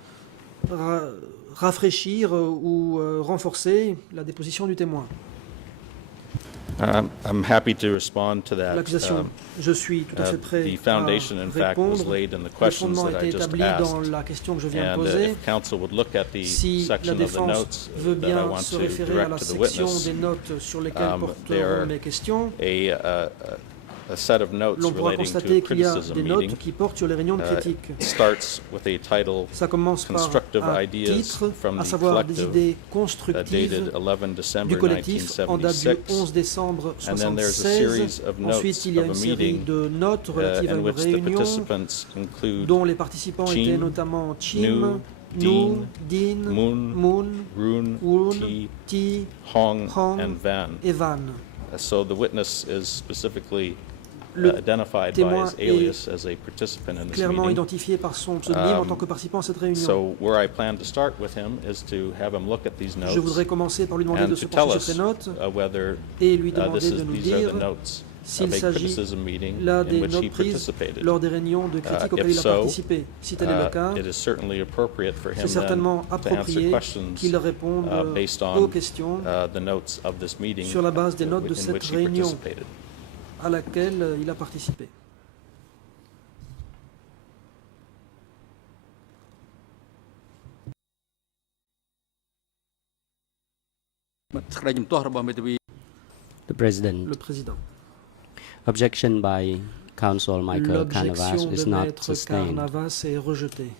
rafraîchir ou renforcer la déposition du témoin. I'm happy to respond to that. L'accusation, je suis tout à fait prêt The foundation, à in fact, was répondre. laid in the Le questions fondement a that été I just établi dans asked. la question que je viens de And poser. if counsel would look at the Si la section of the défense notes veut that I bien want se to référer à la direct to the section witness, des notes sur lesquelles there porteront mes questions, a set of notes l'on pourra relating to constater a qu'il y a criticism des meeting notes qui portent sur les réunions de critique. starts with a title Ça commence par Constructive un Ideas titre, from à the savoir des collective, idées dated constructives 11 December du collectif en date du 1976, 11 décembre and then there's a series 1976. of notes Ensuite, il y a of une a série meeting de notes relatives à in une which the réunion participants include dont les participants Chin, étaient notamment Chim, Nu, Nu, Din, Moon, Moon, Rune, Woon, T, Ti Hong, Hong, and Van. et Van. So the witness is specifically Le identified by témoin his alias as a participant in this clairement meeting. identifié par son pseudonyme en tant que participant à cette réunion. So where I plan to start with him is to have him look at these notes Je voudrais commencer par lui demander de and se to tell pencher us sur ces notes whether et lui these demander de nous are dire the notes s'il a s'agit criticism meeting là in des which he notes prises participated. lors des réunions de critiques auxquelles If il a so, participé. Si tel est le cas, it is certainly appropriate for c'est him then certainement to answer approprié questions qu'il réponde based aux on questions the notes of this meeting sur la base des notes de in cette which he réunion participated. à laquelle il a participé. The President. Le président. Objection by Counsel Michael Canavas L'objection is de not Maître sustained. Carnavas est rejetée.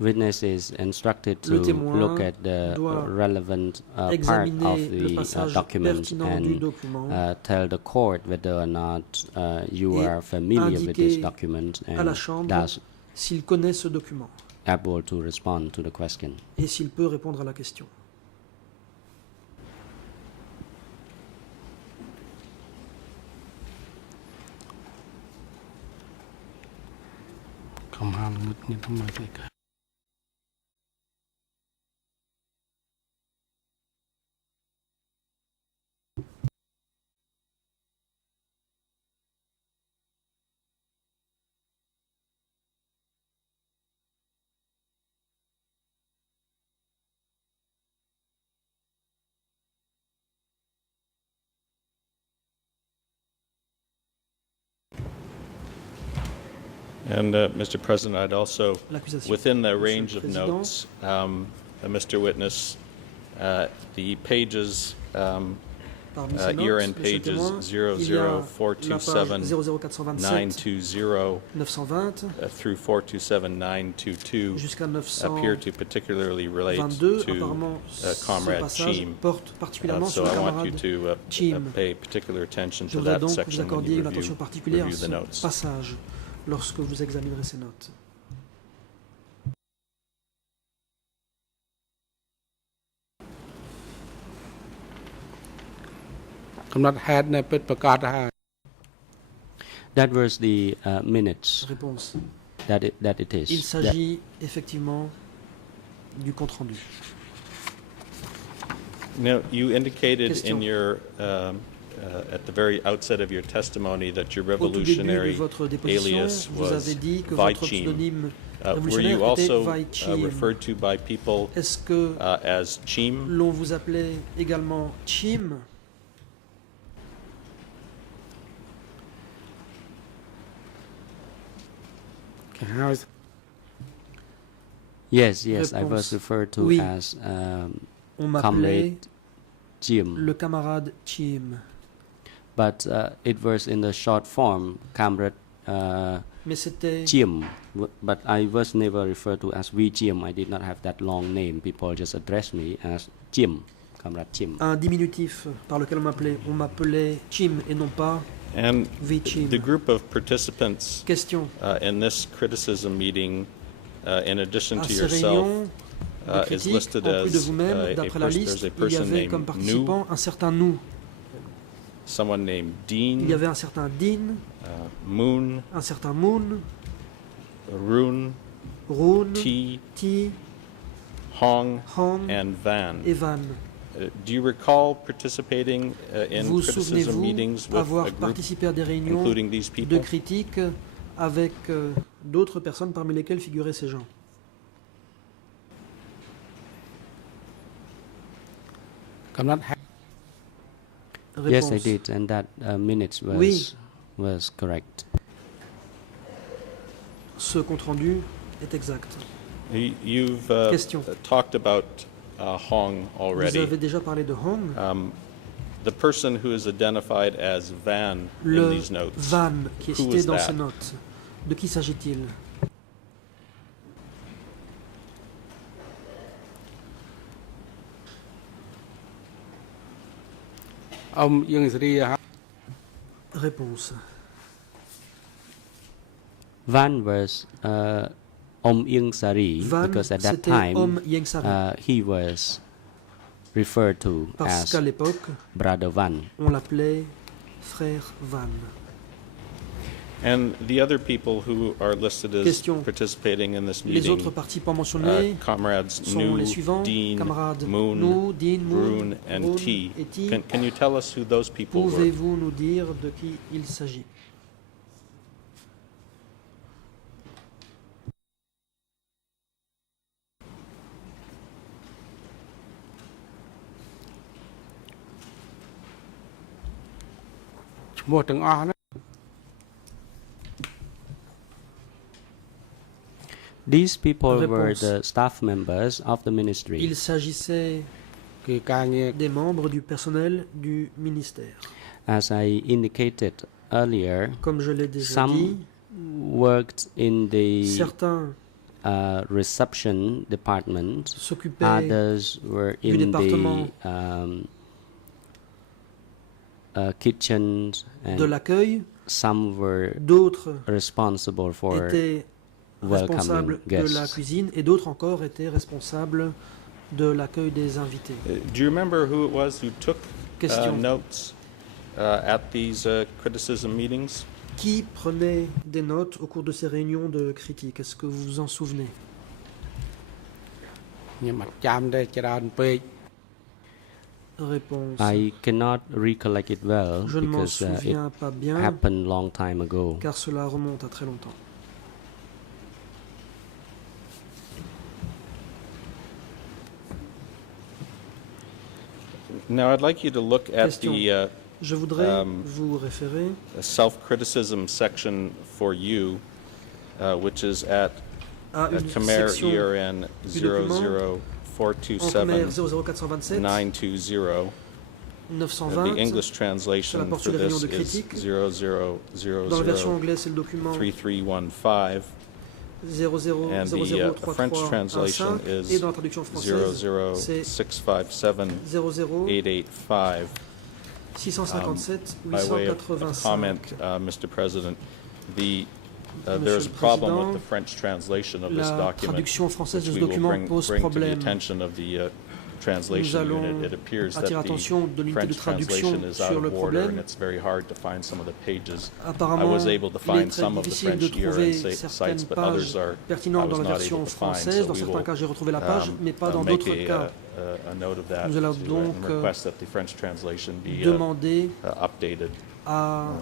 Witness is instructed to Le témoin look at the doit relevant part examiner of le the passage document pertinent du and document, tell the court whether or not you are familiar with this indiquer document à la and Chambre thus s'il connaît ce document able to respond to the question. et s'il peut répondre à la question. And Mr. President, I'd also, L'accusation. within the Monsieur range le of Président, notes, Mr. Witness, the pages, parmi ces notes, year-end Monsieur le pages témoin, il y a la page 00427 00427 920 920 through 427 922 jusqu'à appear to particularly relate 922. to Apparemment, ce Comrade passage Cheam. porte particulièrement So sur le I want you camarade to Cheam. pay particular attention Je to voudrais that donc que vous section when accordiez you une attention review particulière à the ce notes. passage lorsque vous examinerez ces notes. That was the minutes Réponse. that it is. Il That- s'agit effectivement du compte-rendu. Now, you indicated Question. in your, at the very outset of your testimony that your Au tout début de revolutionary votre déposition, alias vous was avez dit que votre Vaichim. pseudonyme Were révolutionnaire you était also Vaichim. referred to by people Est-ce que as Chim? l'on vous appelait également Chim? Yes, I Réponse. was referred to Oui. as On m'appelait Comrade Jim, le camarade Chim. but it was in the short form, Comrade Mais c'était Jim. But I was never referred to as V Jim. I did not have that long name. People just addressed me as Jim, Comrade Jim. un diminutif par lequel on m'appelait. On m'appelait Chim et non pas And Vichim. the group of participants Question. in this criticism meeting, in addition À to ces yourself, réunions de is critique, listed en plus de as vous-même, a d'après la person, liste, there's a il y person avait comme named participant un certain nous. someone named Il y Dean, avait un certain Dean, Moon, un certain Moon, Rune, Rune, T, Ti, Hong, Hong and Van. et Van. Do you recall participating in Vous criticism souvenez-vous meetings with avoir a group participé à des réunions including these de people? critique avec d'autres personnes parmi lesquelles figuraient ces gens? Yes, I Réponse. did, and that minutes Oui. was correct. Ce compte-rendu est exact. You've Question. talked about Hong Vous already. avez déjà parlé de Hong. The person who is identified as Van in Le these notes. Van qui est Who cité is dans that? ces notes. De qui s'agit-il? Réponse. Van was Om Yung Sari Van, because at that c'était time Om Yang Sari. he was referred to Parce as qu'à l'époque, Brother Van. on l'appelait frère Van. And the other people who are listed as Question. participating in this Les autres meeting, participants mentionnés comrades sont Nu, les suivants, Dean, camarades Moon, Nou, Dean, Brune, and Brune T. et T. Can you tell us who those people were? Pouvez-vous nous dire de qui il s'agit? These people were Réponse. the staff members of the ministry. Il s'agissait គឺការងារ des membres du personnel du ministère. As I indicated earlier, Comme je l'ai déjà dit, some worked in the certains reception department, s'occupaient others were du in the département kitchen, de and l'accueil, some were d'autres responsible for étaient responsables welcoming de la guests. cuisine et d'autres encore étaient responsables de l'accueil des invités. Do you remember who it was who took Question. notes at these criticism meetings? Qui prenait des notes au cours de ces réunions de critique? Est-ce que vous vous en souvenez? ខ្ញុំអត់ចាំទេច្រើនពេក Réponse. I cannot recollect it well Je ne m'en because it souviens pas bien happened long time ago. car cela remonte à très longtemps. Now, I'd like you to look at Question. the Je voudrais Um, vous référer self-criticism section for you, which is at à une Khmer section ERN du document en Khmer 00427 00427 920. 920. The English Ça translation porte for sur les réunions this de is critique. Dans la version 00003315, anglaise, c'est le document and the French 00003315 translation is et dans la traduction française, c'est 00657 00 885. 657 By way of comment, 885. Mr. President, there's a Monsieur le problem with Président, the French translation of this La document, traduction française de which ce we will document pose bring to the problème. attention of the Nous translation allons unit. It appears that attirer attention de the l'unité de French traduction translation is out sur le of order, and problème. it's very hard to find some of the pages. I Apparemment, was able to il est find très some of the difficile de French trouver ERN sites, certaines but pages others I pertinentes dans was la not version able to find. française. So Dans we certains will cas, j'ai retrouvé la page, mais pas dans make d'autres cas. a note of that Nous allons to, donc, and request that the French translation be Demander updated. à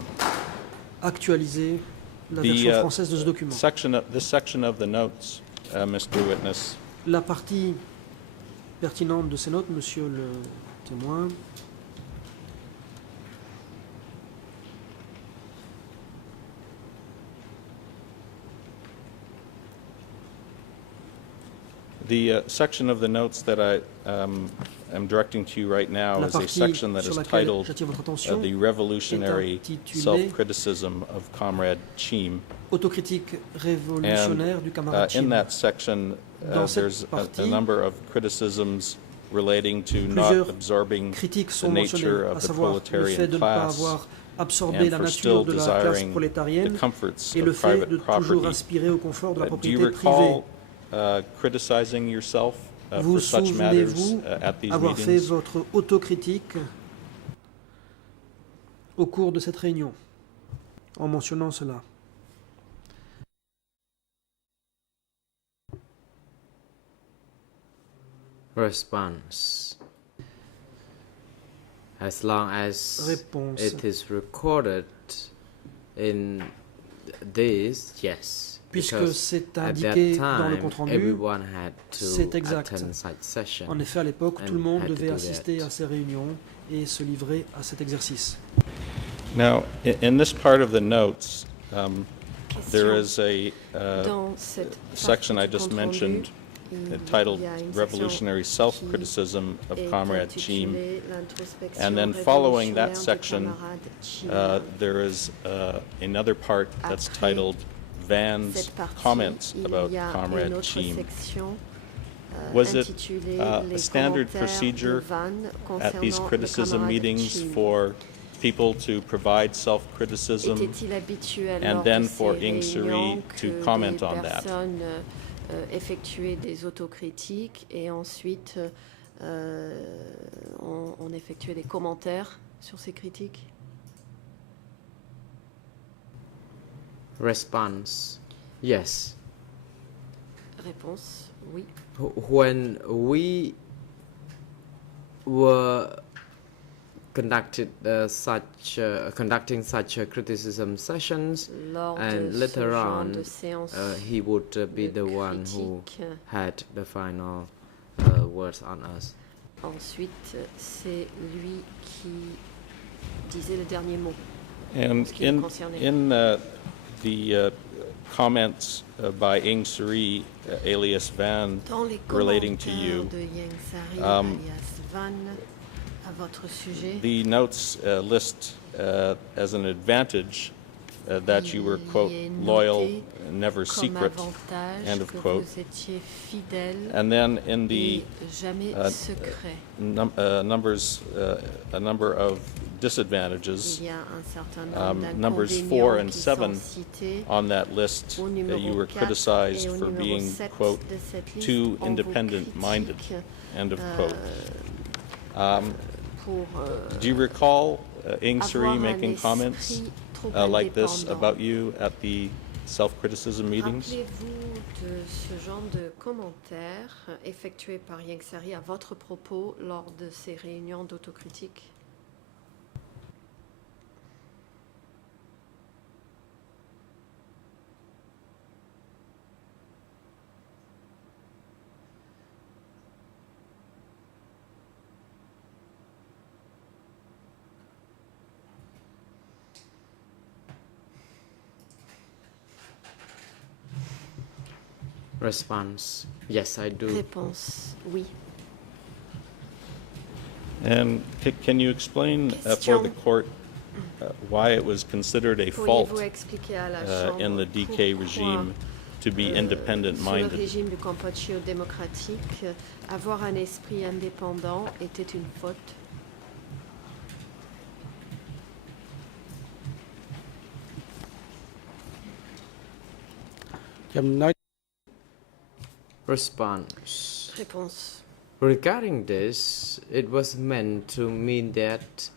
actualiser la The, version française de ce document. This section of the notes, Mr. Witness, La partie pertinente de ces notes, monsieur le témoin, the section of the notes that I am directing to you right now la is a partie section that sur is laquelle titled j'attire votre attention, The Revolutionary intitulée Self-Criticism of Comrade Cheam. autocritique révolutionnaire du camarade In Chim. that section, Dans cette there's a partie, number of criticisms relating to not plusieurs absorbing critiques the sont nature mentionnées, à of the savoir le fait de proletarian ne pas class avoir absorbé and la for nature still de la classe desiring the prolétarienne comforts et le of fait private de toujours property. aspirer au confort de la Do you propriété privée. recall criticizing yourself Vous for such matters souvenez-vous at these avoir fait meetings? votre autocritique au cours de cette réunion en mentionnant cela? Response. As long as Réponse. it is recorded in this, yes. Puisque Because c'est at indiqué that dans le time, compte-rendu, everyone had c'est to exact. attend such session. En effet, à l'époque, tout le and monde had to devait do assister that. à ces réunions et se livrer à cet exercice. Now, in this part of the notes, there Question. is a Dans cette section I partie du just compte-rendu, mentioned il titled y a une section Revolutionary Self-Criticism of est Comrade Cheam. intitulée L'introspection And then following that révolutionnaire du section, camarade Cheam. there is another part that's Après titled Van's Cette partie, comments il about y a une Comrade autre Cheam. section Was it intitulée a Les standard commentaires procedure de Van at these concernant le criticism camarade meetings Cheam. for people to provide self-criticism? Était-il habituel and lors then de for ces Ing Suri réunions to que comment des on that? personnes effectuaient des autocritiques et ensuite on effectuait des commentaires sur ces critiques? Response: Yes. Réponse: oui. When we were conducting such criticism sessions, Lors and de later ce genre on, de séance he would be de the one who critique, had the final words on us. ensuite, c'est lui qui disait le dernier mot. And ce qui nous concernait. in the comments by Ing Suri, alias Van, Dans les relating to commentaires you, de Yang Sari, um, alias Van, à votre sujet, the notes list as an advantage that you were, quote, il est loyal noté and never comme secret, avantage end of que quote. vous étiez fidèle And then in et the jamais secret. a number of disadvantages, Il y a un certain nombre numbers 4 d'inconvénients and qui 7 sont cités. on that list, Au that you numéro were 4 criticized et au for numéro being, 7 quote, de cette liste, too on vous independent-minded, critique, end of quote. pour Do you recall Ing avoir Suri un making comments esprit trop like this indépendant. about you at the self-criticism meetings? Rappelez-vous de ce genre de commentaires effectués par Yang Sari à votre propos lors de ces réunions d'autocritique? Response: Yes, I do. Réponse: oui. And can you explain for the court why it was considered a fault Pourriez-vous expliquer à la Chambre in the DK pourquoi, regime to be sous le independent-minded? régime du Campochio démocratique, avoir un esprit indépendant était une faute? Response: Réponse: Regarding this, it was meant to mean that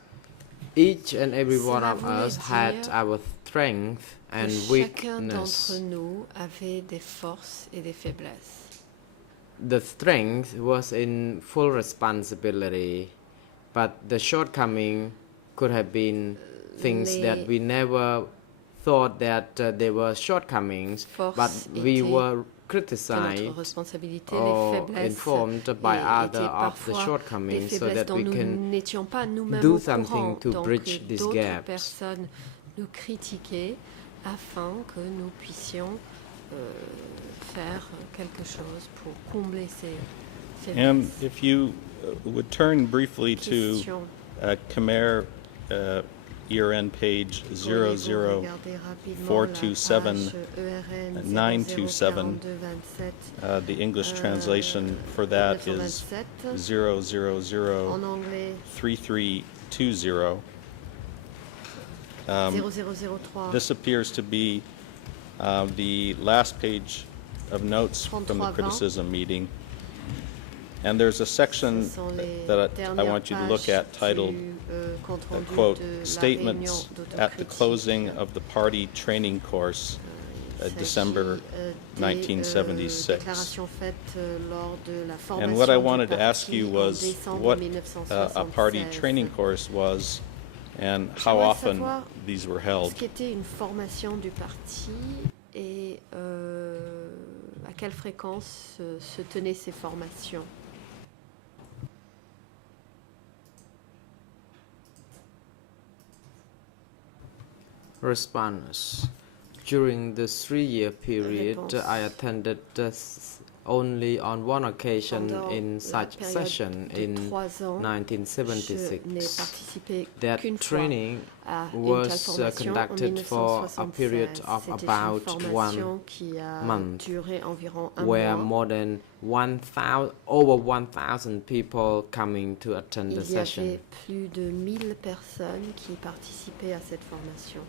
each and every one Cela of voulait us had dire our strength and que chacun d'entre weakness. nous avait des forces et des faiblesses. The strength was in full responsibility, but the shortcoming could have been things that we never thought that they were shortcomings, but Force we était were que notre criticized responsabilité, les or faiblesses informed by other étaient of the parfois des shortcomings so faiblesses that dont we nous can n'étions pas nous-mêmes do au something courant. to Donc bridge these d'autres gaps. personnes nous critiquaient afin que nous puissions faire quelque chose pour combler ces And faiblesses. if you would turn briefly to Question. Khmer ERN page Pourriez-vous regarder rapidement 0427 la page ERN 927. 004227, The English translation for that is 927, en anglais 0003320. 0003. This appears to be the last page of notes from the 3320. criticism meeting. And there's a section Ce sont les that I dernières want you to look pages at titled, du, compte rendu quote, de la Statements réunion at the d'autocritique. closing of the party training course, Il s'agit, December des, 1976. déclarations faites lors de la formation And what I du wanted to parti ask you en was décembre what 1976. a party training course was and how J'aimerais often savoir these were ce held. qu'était une formation du parti et à quelle fréquence se tenaient ces formations. Response: During the 3-year period, Réponse. I attended only on one occasion Pendant in la such période session de in 3 ans, je n'ai 1976. participé That qu'une fois training à une telle was formation en conducted for a period 1976. of C'était about une 1 formation qui a month, duré environ un where mois. more than over 1,000 people coming to attend the Il y session. avait plus de 1000 personnes qui participaient à cette formation.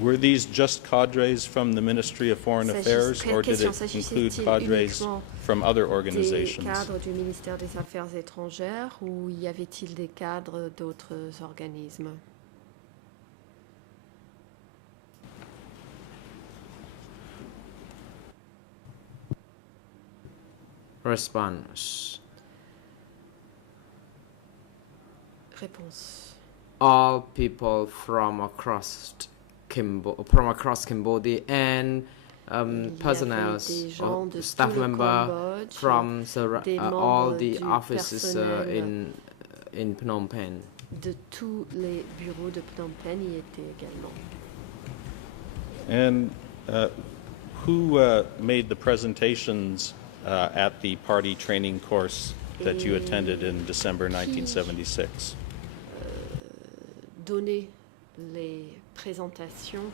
Were these just cadres from the Ministry of Foreign Affairs, or did it include cadres from other Des organizations? cadres du ministère des Affaires étrangères ou y avait-il des cadres d'autres organismes? Response. Réponse. All people from across Cambodia and Il y personnel avait des gens de staff tout le member Cambodge, from des all membres the du offices personnel in Phnom Penh. de tous les bureaux de Phnom Penh y étaient également. And who made the presentations at the party training course that you attended in December 1976? Donner les présentations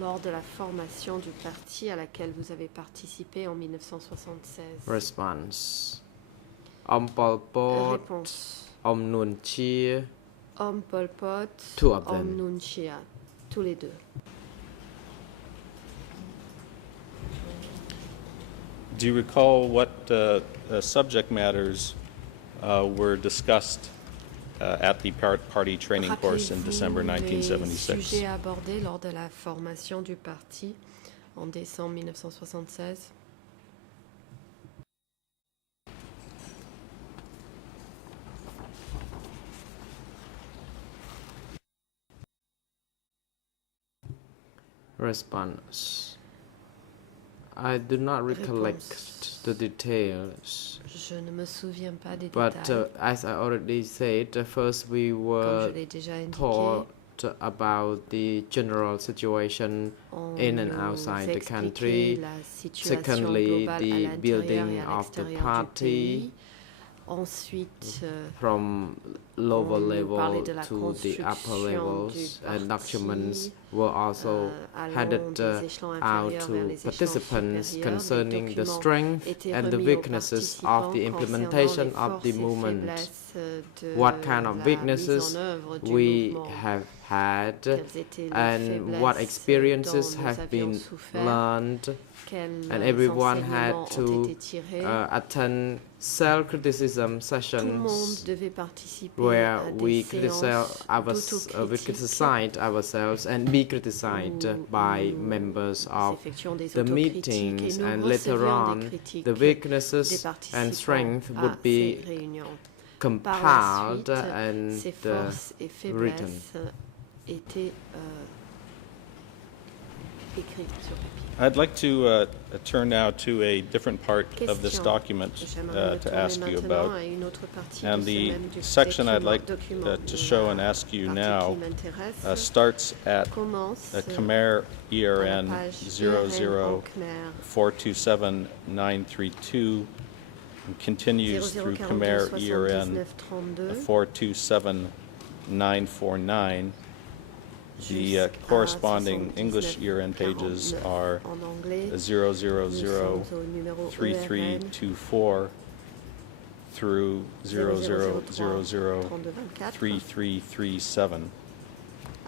lors de la formation du parti à laquelle vous avez participé en 1976. Response. Pol Pot, Réponse. Nuon Chea, Pol Pot, Two of them. Nuon Chea, tous les deux. Do you recall what subject matters were discussed at the party training course in December Rappelez-vous les 1976? sujets abordés lors de la formation du parti en décembre 1976. Response. I do not recollect Réponse. the details, Je ne me souviens pas des but détails. as I already said, first we Comme were je l'ai déjà indiqué, taught about the general situation on in and nous outside the expliquait country. la situation Secondly, globale à the l'intérieur building et à of the l'extérieur du party pays. Ensuite, from lower on nous level parlait de la to the upper construction levels, du and documents parti, were also allant handed des échelons out inférieurs vers to les échelons participants supérieurs. concerning Les the documents strength étaient and the remis aux weaknesses of participants the concernant implementation les of the forces et movement. faiblesses de What kind of la weaknesses mise en œuvre du we mouvement. have had Quelles étaient les and what faiblesses experiences dont nous have avions been souffert, learned, quels and everyone had enseignements ont to été tirés. attend self-criticism Tout le monde sessions devait participer where à des we séances d'autocritique. criticize ourselves and be criticized où by nous members of effectuions des the autocritiques meetings, et nous and later recevions des on critiques the des weaknesses participants and strength à would be ces réunions. Par la compiled suite, and ces forces et written. faiblesses étaient écrites sur papier. I'd like to turn now to a different part of this Question. document J'aimerais me to tourner ask you maintenant about. à une autre partie And de ce the même section I'd like document. to show La and ask you partie now qui m'intéresse starts at commence Khmer à la ERN page IRN en Khmer 427932 and continues through 0042 Khmer ERN 7932 427949. The jusqu'à corresponding English ERN 7949 pages are en anglais. 000 Nous sommes au numéro ERN 3324 through 0000 3224 3337.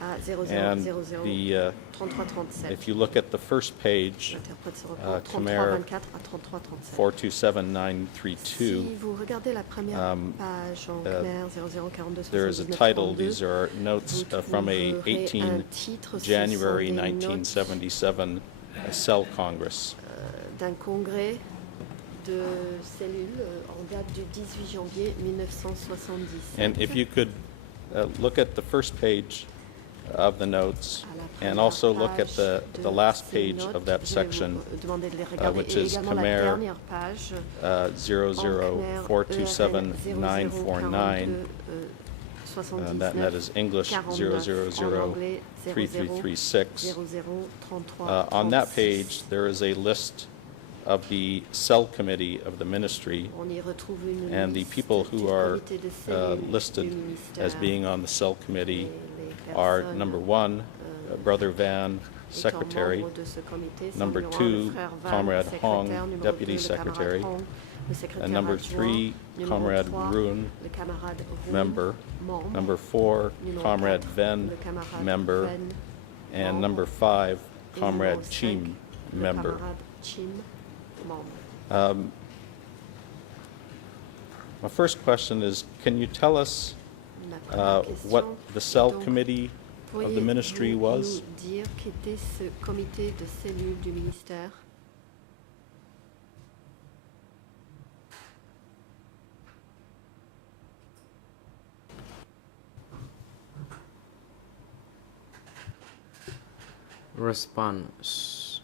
à And 0000 the 3337. if you look at the first page, J'interprète ce recours Khmer 3324 à 3337. 427932, Si vous regardez la première page en Khmer 0042 there is a 79 title. 32, These are notes vous from a trouverez 18 un titre, ce January sont des notes 1977 Cell Congress. d'un congrès de cellules en date du 18 janvier 1977. And if you could look at the first page of the notes and also look at the last page of that section, which is Khmer 00427 that is English 0003336. On that page, there is a list of the cell committee of the ministry, and the people who are listed as being on the cell committee are number 1, Brother Van, Secretary, number 2, Comrade Hong, Deputy Secretary, and number 3, Comrade Rune, member, number 4, Comrade Ven, member, and number 5, Comrade Chim, member. My first question is, can you tell us what the cell committee of the ministry was? Pourriez-vous nous dire qu'était ce comité de cellule du ministère? Response.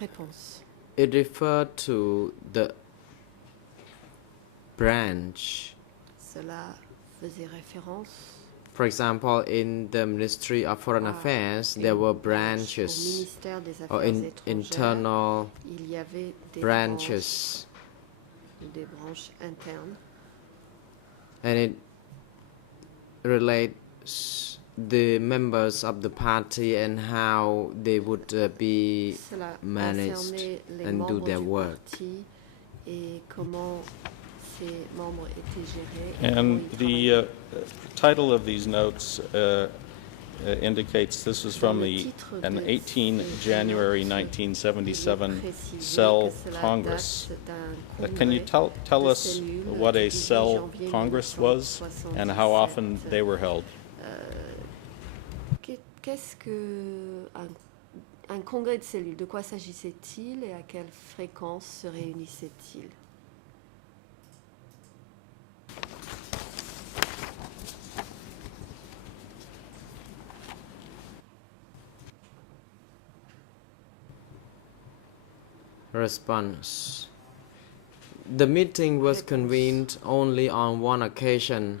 Réponse. It referred to the branch. Cela faisait référence For example, in the Ministry of Foreign Affairs, there were au branches ministère des or Affaires étrangères. internal Il y avait des branches, branches internes. and it relates the members of the party and how they would be Cela managed concernait les and do membres their du work. parti et comment ces membres étaient gérés. Et And comment ils the title of these notes indicates this is from an 18 January 1977 Cell Congress. Can you tell us what a Cell Congress was and how often they were held? Qu'est-ce que un congrès de cellules? De quoi s'agissait-il et à quelle fréquence se réunissait-il? Response. The meeting was convened only on one occasion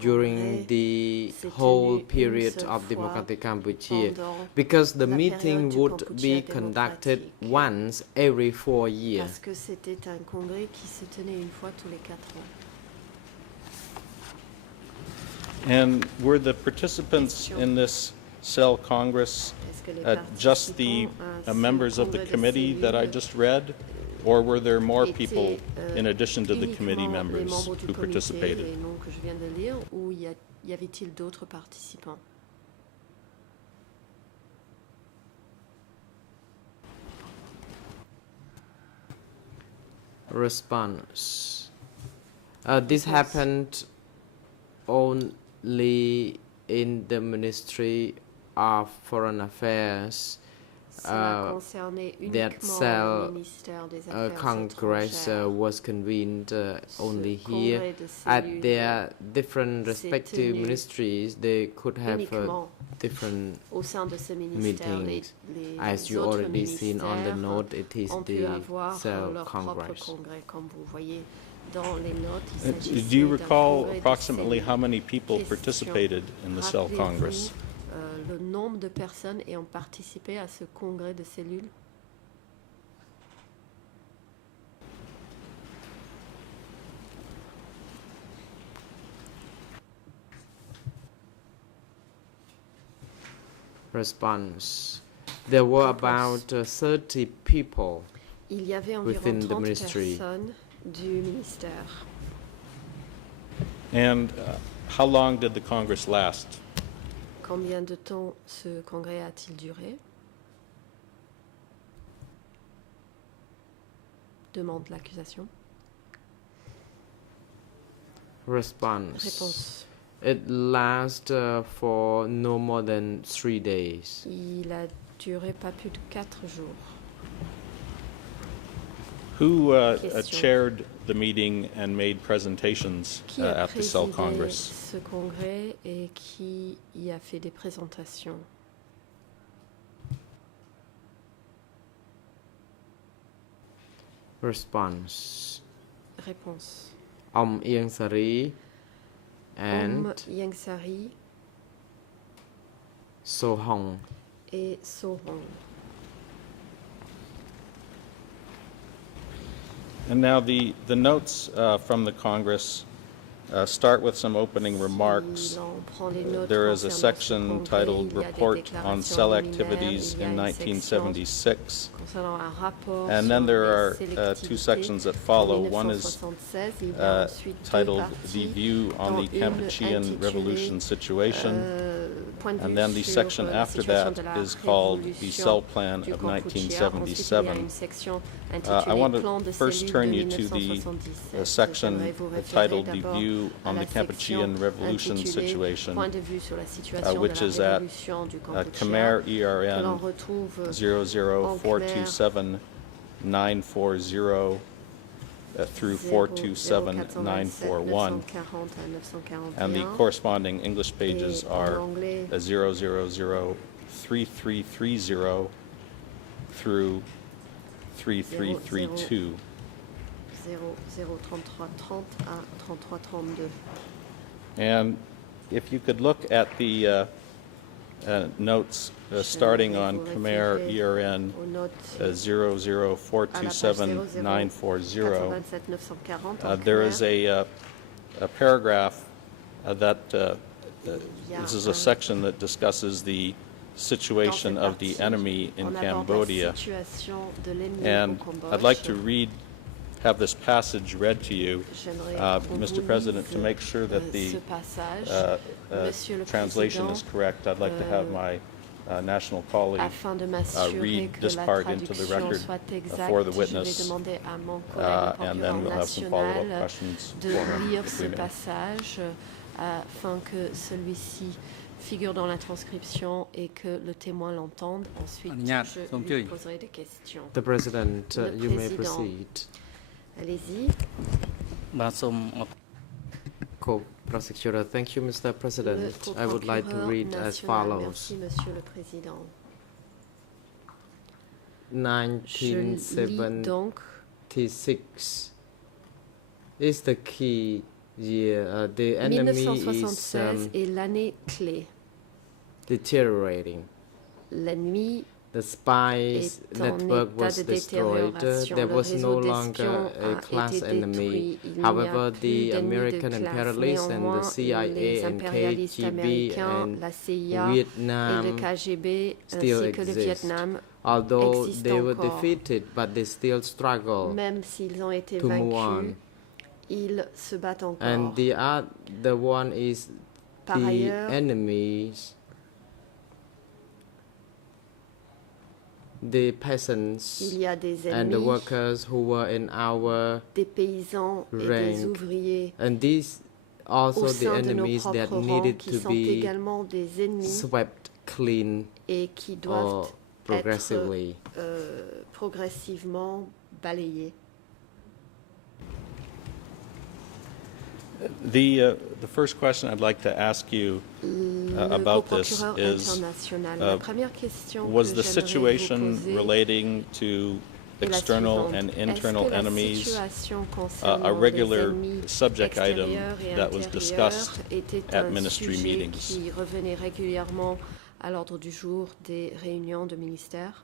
during the whole period of Democratic Cambodia, because the meeting would be conducted once every 4 years. Parce que c'était un congrès qui se tenait une fois tous les 4 ans. And were the participants in this Cell Congress just the members of the committee that I just read, or were there more people in addition to the committee members who participated? Les noms que je viens de lire, ou y avait-il d'autres participants? Response. This happened only in the Ministry of Foreign Affairs. That Cell Congress was convened only here. At their different respective ministries, they could have different meetings. As you already seen on the note, it is the Cell Congress. Do you recall approximately how many people participated in the Cell Congress? Le nombre de personnes ayant participé à ce congrès de cellules? Response. There were about 30 people Il y avait environ within the 30 ministry. personnes du ministère. And how long did the Congress last? Combien de temps ce congrès a-t-il duré? Demande l'accusation. Response. Réponse. It lasted for no more than 3 days. Il a duré pas plus de 4 jours. Who chaired the meeting and made presentations Qui a at the Cell présidé Congress? ce congrès et qui y a fait des présentations? Response. Réponse. Ieng Sari and Ieng Sari So Hong. et So Hong. And now the notes from the Congress start with some opening remarks. There is a section titled Report on Cell Activities in 1976. And then there are 2 sections that follow. One is titled The View on the Kampuchean Revolution Situation. And then the section after that is called The Cell Plan of 1977. I want to first turn you to the section titled The View on the Kampuchean Revolution Situation, which is at Khmer ERN 00427 940 through 427941, and the corresponding English pages are 0003330 through 3332. 003330 à 3332. And if you could look at the notes starting on Khmer ERN 0042794, there is a paragraph that this is a section that discusses the situation of the enemy in Cambodia, and I'd like to have this passage read to you, Mr. President, to make sure that the translation is correct. I'd like to have my national colleague read this part into the record for the witness, and then we'll have some follow-up questions for him, if we may. Afin que celui-ci figure dans la transcription et que le témoin l'entende. Ensuite, je lui poserai des questions. The President, you may proceed. Allez-y. Co-prosecutor, thank you, Mr. President. I would like to read as follows. Merci, Monsieur le Président. 1976 is the key year. The enemy is 1976 est l'année clé. deteriorating. L'ennemi The spies est en network état was de destroyed. détérioration. There Le was no réseau longer d'espions a a class été enemy. détruit. Il n'y a However, plus the d'ennemis de American classe. imperialists and the Néanmoins, CIA les and impérialistes KGB américains, and la CIA et le Vietnam KGB still ainsi que le exist. Vietnam Although existent they were encore. defeated, but they still struggle Même s'ils ont été to move vaincus, on. ils se battent encore. And the other one is Par the ailleurs, enemies, the peasants il y a des and the ennemis, workers who were in our des paysans et des rank. ouvriers and these also au the sein de nos enemies propres that rangs needed qui to sont be également des ennemis swept clean et qui doivent or progressively. être progressivement balayés. The first question I'd like to ask you about this is, La première question was que the j'aimerais vous situation poser relating to est la external suivante. and Est-ce internal que la enemies situation a concernant regular les ennemis subject item extérieurs et that was intérieurs discussed était at un ministry sujet meetings? qui revenait régulièrement à l'ordre du jour des réunions de ministère?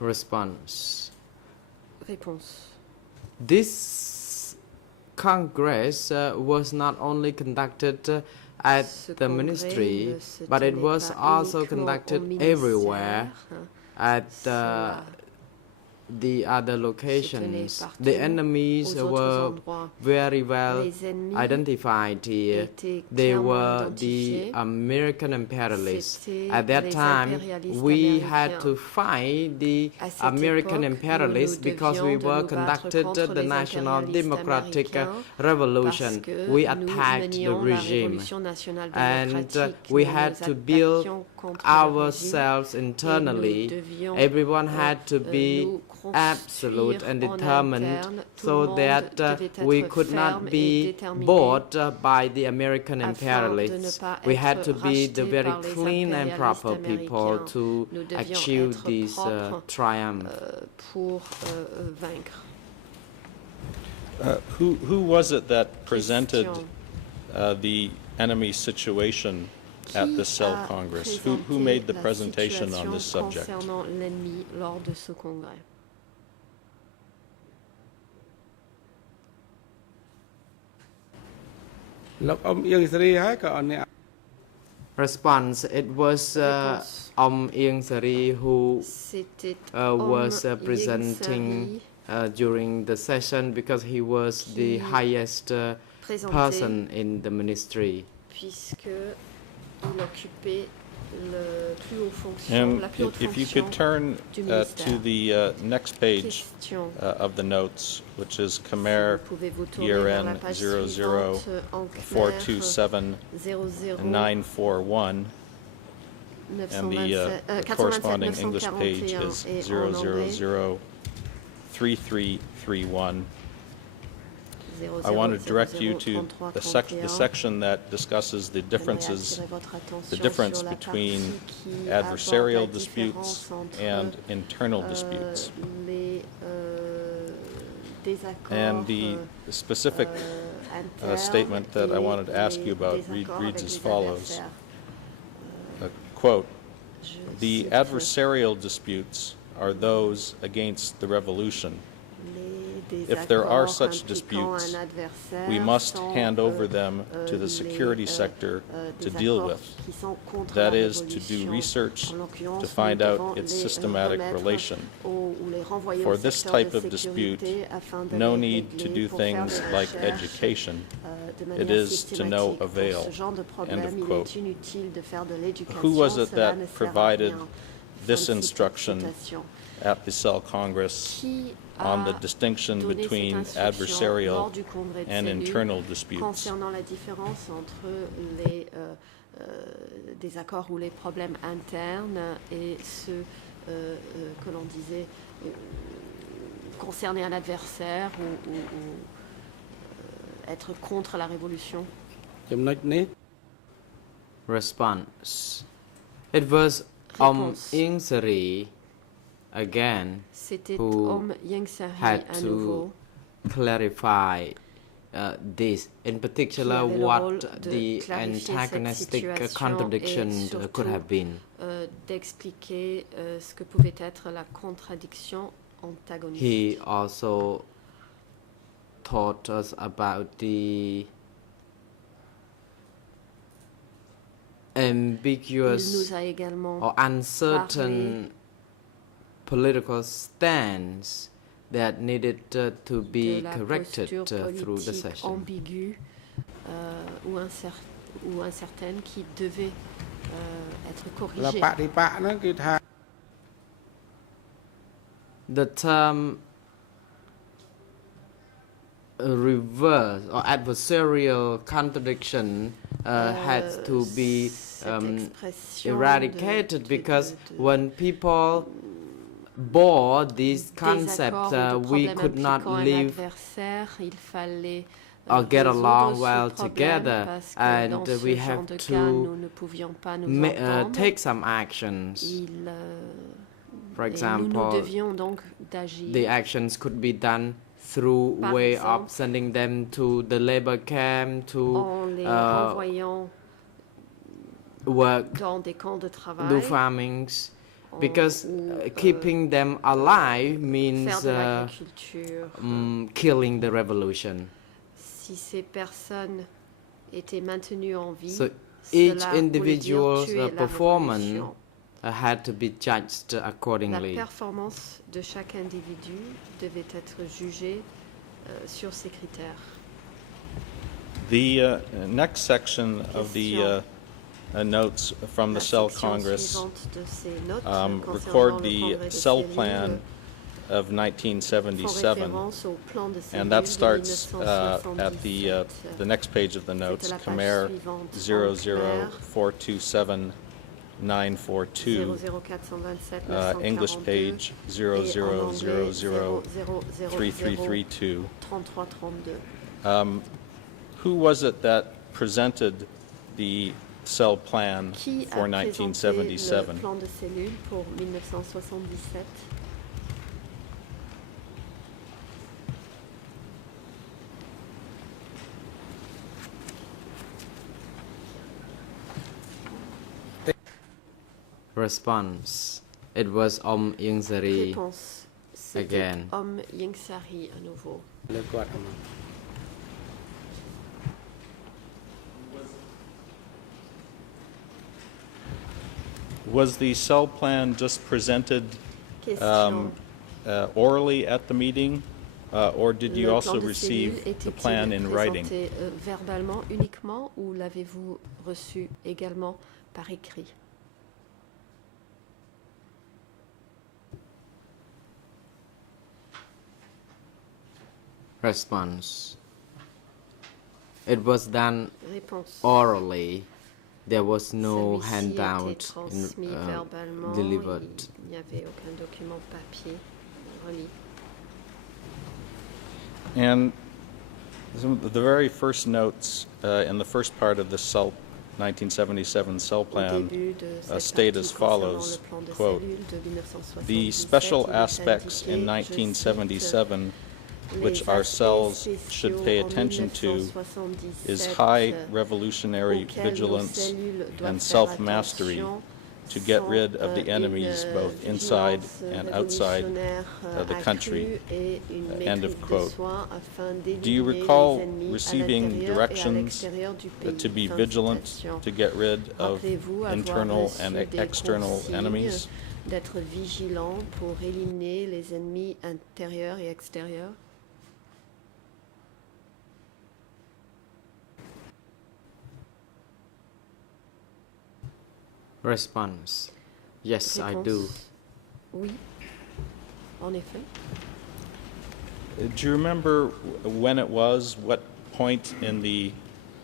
Response. Réponse. This Congress was not only conducted at Ce the congrès ministry, ne se but it tenait was pas also uniquement au conducted ministère, everywhere at cela the other se tenait locations. partout, The enemies aux autres were endroits. very well Les ennemis identified here. étaient They clairement were the identifiés. American imperialists. C'étaient At that les time, impérialistes we américains. had to fight the À cette American époque, imperialists nous because we devions de were nous battre conducted contre the les National impérialistes Democratic américains Revolution. parce que We nous attacked the menions la regime. révolution nationale And démocratique. we Nous had nous to build attaquions contre le régime ourselves et nous internally. devions, Everyone had to be nous absolute construire and en determined interne. Tout le so monde that devait we être could not ferme et be déterminé bought by the American afin de ne imperialists. pas We être had to be the rachetés very par les clean and impérialistes proper people américains. to Nous devions achieve être this propres, triumph. pour vaincre. Who was it that presented Question. the enemy situation at Qui the Cell a Congress? présenté Who made the la presentation on situation this subject? concernant l'ennemi lors de ce congrès? Response. It was Réponse. Ieng Sari who C'était was Om presenting during the session because he was the Qui highest présenté person in the ministry. puisque il occupait le plus haut fonction, And la plus haute if you fonction could turn du to ministère. the next page Question. of the notes, which is Si Khmer vous pouvez vous tourner vers la ERN page 00 suivante, en Khmer, 427 00 941, and the 927, corresponding English page 941 is et en anglais 000 3331. I want to direct you to the section that discusses the difference between adversarial disputes and internal disputes. And the specific statement that I wanted to ask you about reads as follows. Quote, "The adversarial disputes are those against the revolution. If there are such disputes, we must hand over them to the security sector to deal with. That is, to do research to find out its systematic relation. For this type of dispute, no need to do things like education. It is to no avail." End of quote. Who was it that provided this instruction at the Cell Congress on the distinction between adversarial and internal disputes? Concernant la différence entre les désaccords ou les problèmes internes et ceux que l'on disait concerner un adversaire ou être contre la révolution. Response. It was Réponse. Ieng Sary again C'était who Om Ieng Sary had à to nouveau clarify this, in particular, qui avait le what rôle de the clarifier cette antagonistic situation contradiction et surtout, could have been. D'expliquer ce que pouvait être la contradiction antagoniste. He also taught us about the Il ambiguous nous a également or uncertain political stance that needed to be de la corrected posture through the politique session. ambiguë ou incertaine qui devait être แล้ว corrigée. បរិបៈហ្នឹងគឺថា The term reverse or adversarial contradiction had to be Cette expression eradicated de- because de- when people bore these concepts, désaccord ou de we problème could not impliquant un live adversaire, il fallait or get résoudre along ce well problème together, parce que and dans ce we genre have de cas, nous to ne pouvions pas nous entendre. take some actions. For Et nous example, devions donc d'agir. the actions could be done through Par way exemple, of sending them to the labor camp to en les renvoyant work, dans des camps de travail, do farmings, because ou, keeping them alive means faire de l'agriculture. killing the revolution. Si ces personnes étaient maintenues en vie, So each cela voulait dire individual's tuer la performance révolution. had to be judged La accordingly. performance de chaque individu devait être jugée sur ces critères. The next section of the notes from the La Cell section Congress suivante de ces notes record concernant le the congrès de cell cellules plan of font 1977, référence au plan de and that cellules de starts at 1977. the next page of the notes, C'était la page Khmer suivante, en 00427 942, 00427 English 942, page et en anglais 0000 3332. 3332. Who was it that presented the cell plan Qui for a présenté le 1977? plan de cellules pour 1977? Response. It was Ieng Sary Réponse. C'était again. Om Ieng Sary à nouveau. លើគាត់អាមក Was the cell plan just presented Question. orally at the meeting, or did you Le also plan de receive cellules the était-il plan in writing? présenté verbalement uniquement ou l'avez-vous reçu également par écrit? Response. It was done Réponse. orally. There was no Celui-ci a été handout transmis verbalement. delivered. Il n'y avait aucun document papier remis. And some of the very first notes in the first part of the 1977 cell Au plan début de cette state partie as concernant follows, le plan de quote, cellules de 1977, "The special il est aspects indiqué, in je 1977 cite, which les our aspects cells should spéciaux pay en attention to 1977, is high revolutionary auxquels nos vigilance cellules doivent and faire self-mastery attention, to get sont, rid of the enemies une both inside vigilance and outside révolutionnaire, the country." accrue et une End of maîtrise de quote. soi afin Do you d'éliminer recall les ennemis à receiving l'intérieur et à directions l'extérieur du pays. to be Fin de vigilant citation. to get rid of Rappelez-vous avoir internal reçu and des external consignes enemies? d'être vigilant pour éliminer les ennemis intérieurs et extérieurs. Response. Yes, I do. Réponse. Oui, en effet. Do you remember when it was, what point in the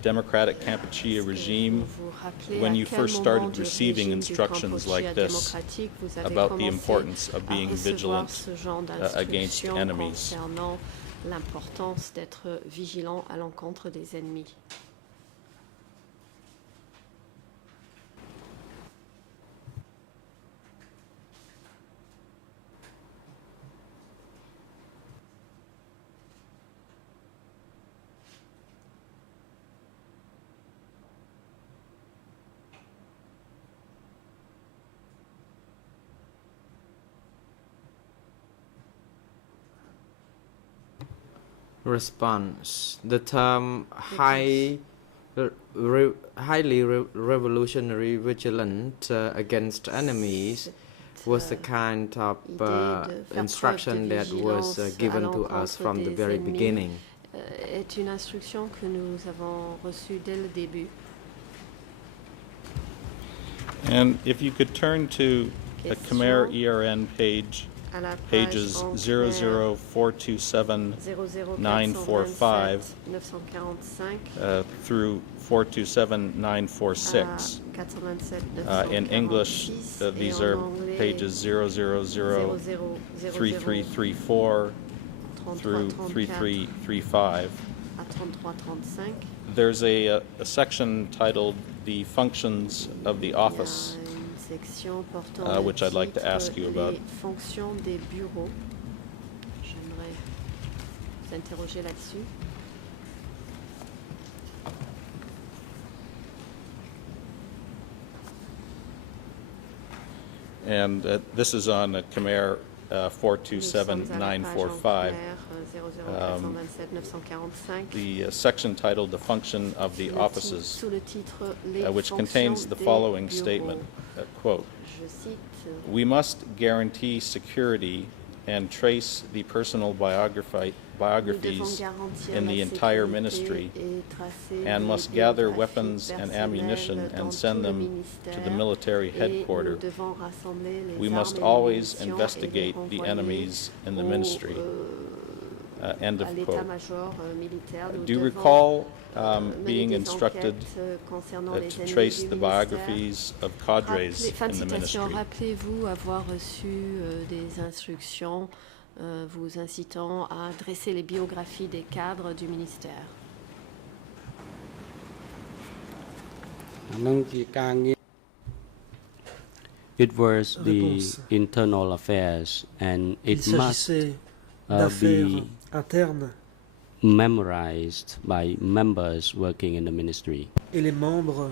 democratic Kampuchea regime, Vous vous rappelez when à you quel first moment started du receiving régime du instructions like Kampuchea this démocratique vous avez about the commencé importance of à being recevoir vigilant ce genre against d'instructions enemies? concernant l'importance d'être vigilant à l'encontre des ennemis? Response. The term highly revolutionary vigilant against enemies was the kind of instruction that was given to us from the very beginning. Est une instruction que nous avons reçue dès le début. And if you could turn to the Khmer ERN page, À la pages page en 00427 945 945 through 427 946. In English, these are pages 000 3334 through 3335. à 3335. There's a section titled "The Functions of the Office," Section portant which I'd like to ask you about. les fonctions des bureaux. J'aimerais vous interroger là-dessus. And this is on Khmer 427 945. The section titled "The Function of the Offices," which contains the following statement, quote, "We must guarantee security and trace the personal biographies in the entire ministry, and must gather weapons and ammunition and send them to the military headquarters. We must always investigate the enemies in the ministry." End of quote. Do you recall being instructed to trace the biographies of cadres in the ministry? Rappelez-vous avoir reçu des instructions vous incitant à dresser les biographies des cadres du ministère? អានឹងជាការងារ It was the Réponse. internal affairs, and Il it must s'agissait d'affaires be internes memorized by members working in the ministry. et les membres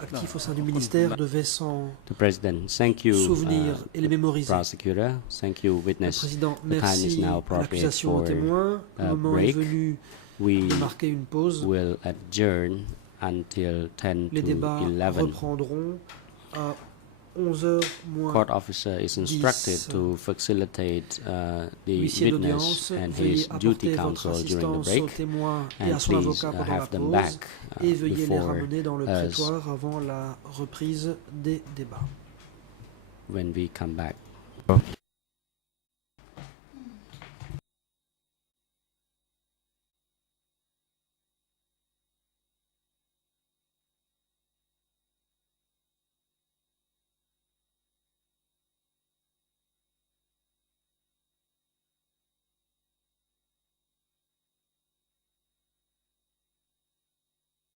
actifs au sein du ministère devaient s'en The President, thank you, souvenir et les mémoriser. prosecutor. Thank you, Le witness. président, The time is merci now à appropriate l'accusation for aux témoins. Le a moment est break. venu We de marquer une pause. will adjourn until 10 Les to débats 11. reprendront à 11h moins. Court officer is instructed 10. to facilitate the L'huissier witness d'audience, and veuillez his duty apporter votre counsel during the assistance break, aux témoins et and à son please avocat pendant la have them pause back et veuillez les before ramener dans le us prétoire avant la reprise des débats. when we come back.